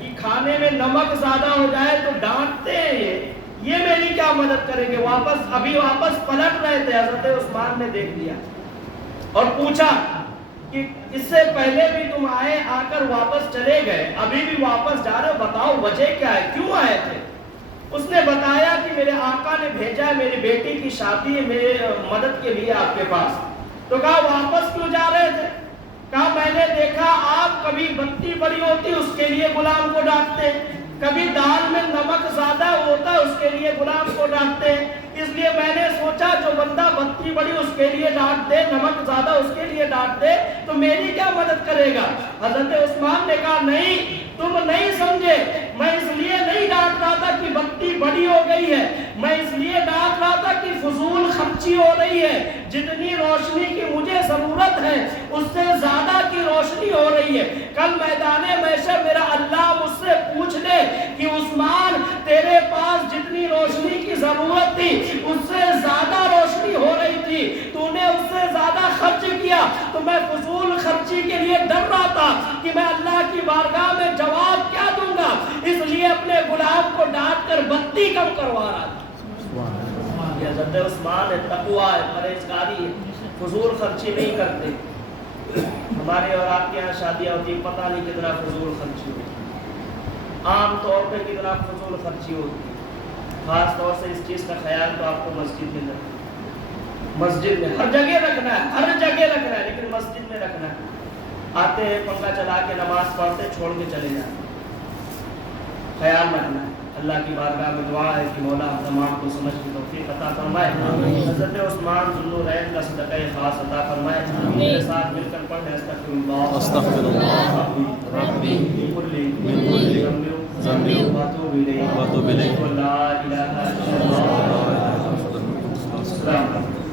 کہ کھانے میں نمک زیادہ ہو جائے تو ڈانٹتے ہیں یہ میری کیا مدد کریں گے. واپس پلٹ رہے تھے, حضرت عثمان نے دیکھ لیا اور پوچھا کہ اس سے پہلے بھی تم آئے, آ کر واپس چلے گئے, ابھی بھی واپس جا رہے ہو, بتاؤ وجہ کیا ہے, کیوں آئے تھے؟ اس نے بتایا کہ میرے آقا نے بھیجا ہے, میری بیٹی کی شادی ہے, میرے مدد کے لیے آپ کے پاس. تو کہا واپس کیوں جا رہے تھے؟ کہا میں نے دیکھا آپ کبھی بتی بڑی ہوتی اس کے لیے غلام کو ڈانٹتے, کبھی دال میں نمک زیادہ ہوتا اس کے لیے غلام کو ڈانٹتے, اس لیے میں نے سوچا جو بندہ بتی بڑی اس کے لیے ڈانٹ دے, نمک زیادہ اس کے لیے ڈانٹ دے تو میری کیا مدد کرے گا. حضرت عثمان نے کہا نہیں تم نہیں سمجھے, میں اس لیے نہیں ڈانٹ رہا تھا کہ بتی بڑی ہو گئی ہے, میں اس لیے ڈانٹ رہا تھا کہ فضول خرچی ہو رہی ہے, جتنی روشنی کی مجھے ضرورت ہے اس سے زیادہ کی روشنی ہو رہی ہے. کل میدان محشر میرا اللہ مجھ سے پوچھ لے کہ عثمان تیرے پاس جتنی روشنی کی ضرورت تھی اس سے زیادہ روشنی ہو رہی تھی, تو نے اس سے زیادہ خرچ کیا, تو میں فضول خرچی کے لیے ڈر رہا تھا کہ میں اللہ کی بارگاہ میں جواب کیا دوں گا, اس لیے اپنے غلام کو ڈانٹ کر بتی کم کروا رہا تھا. یہ حضرت عثمان ہے, تقویٰ ہے, پرہیزگاری ہے, فضول خرچی نہیں کرتے. ہمارے اور آپ کے یہاں شادیاں ہوتی ہیں, پتہ نہیں کتنا فضول خرچی ہوتی ہے, عام طور پہ کتنا فضول خرچی ہوتی ہے. خاص طور سے اس چیز کا خیال تو آپ کو مسجد میں رکھنا ہے, مسجد میں ہر جگہ رکھنا ہے, ہر جگہ رکھنا ہے, لیکن مسجد میں رکھنا ہے. آتے ہیں پنکھا چلا کے نماز پڑھتے چھوڑ کے چلے جاتے, خیال رکھنا ہے. اللہ کی بارگاہ میں دعا ہے کہ مولا تمام کو سمجھ کی توفیق عطا فرمائے. حضرت عثمان ذوالنورین کا صدقہ خاص عطا فرمائے. میرے ساتھ مل کر پڑھیں استغفر اللہ استغفر اللہ ربی من کل ذنب واتوب الیہ لا الہ الا اللہ. السلام علیکم.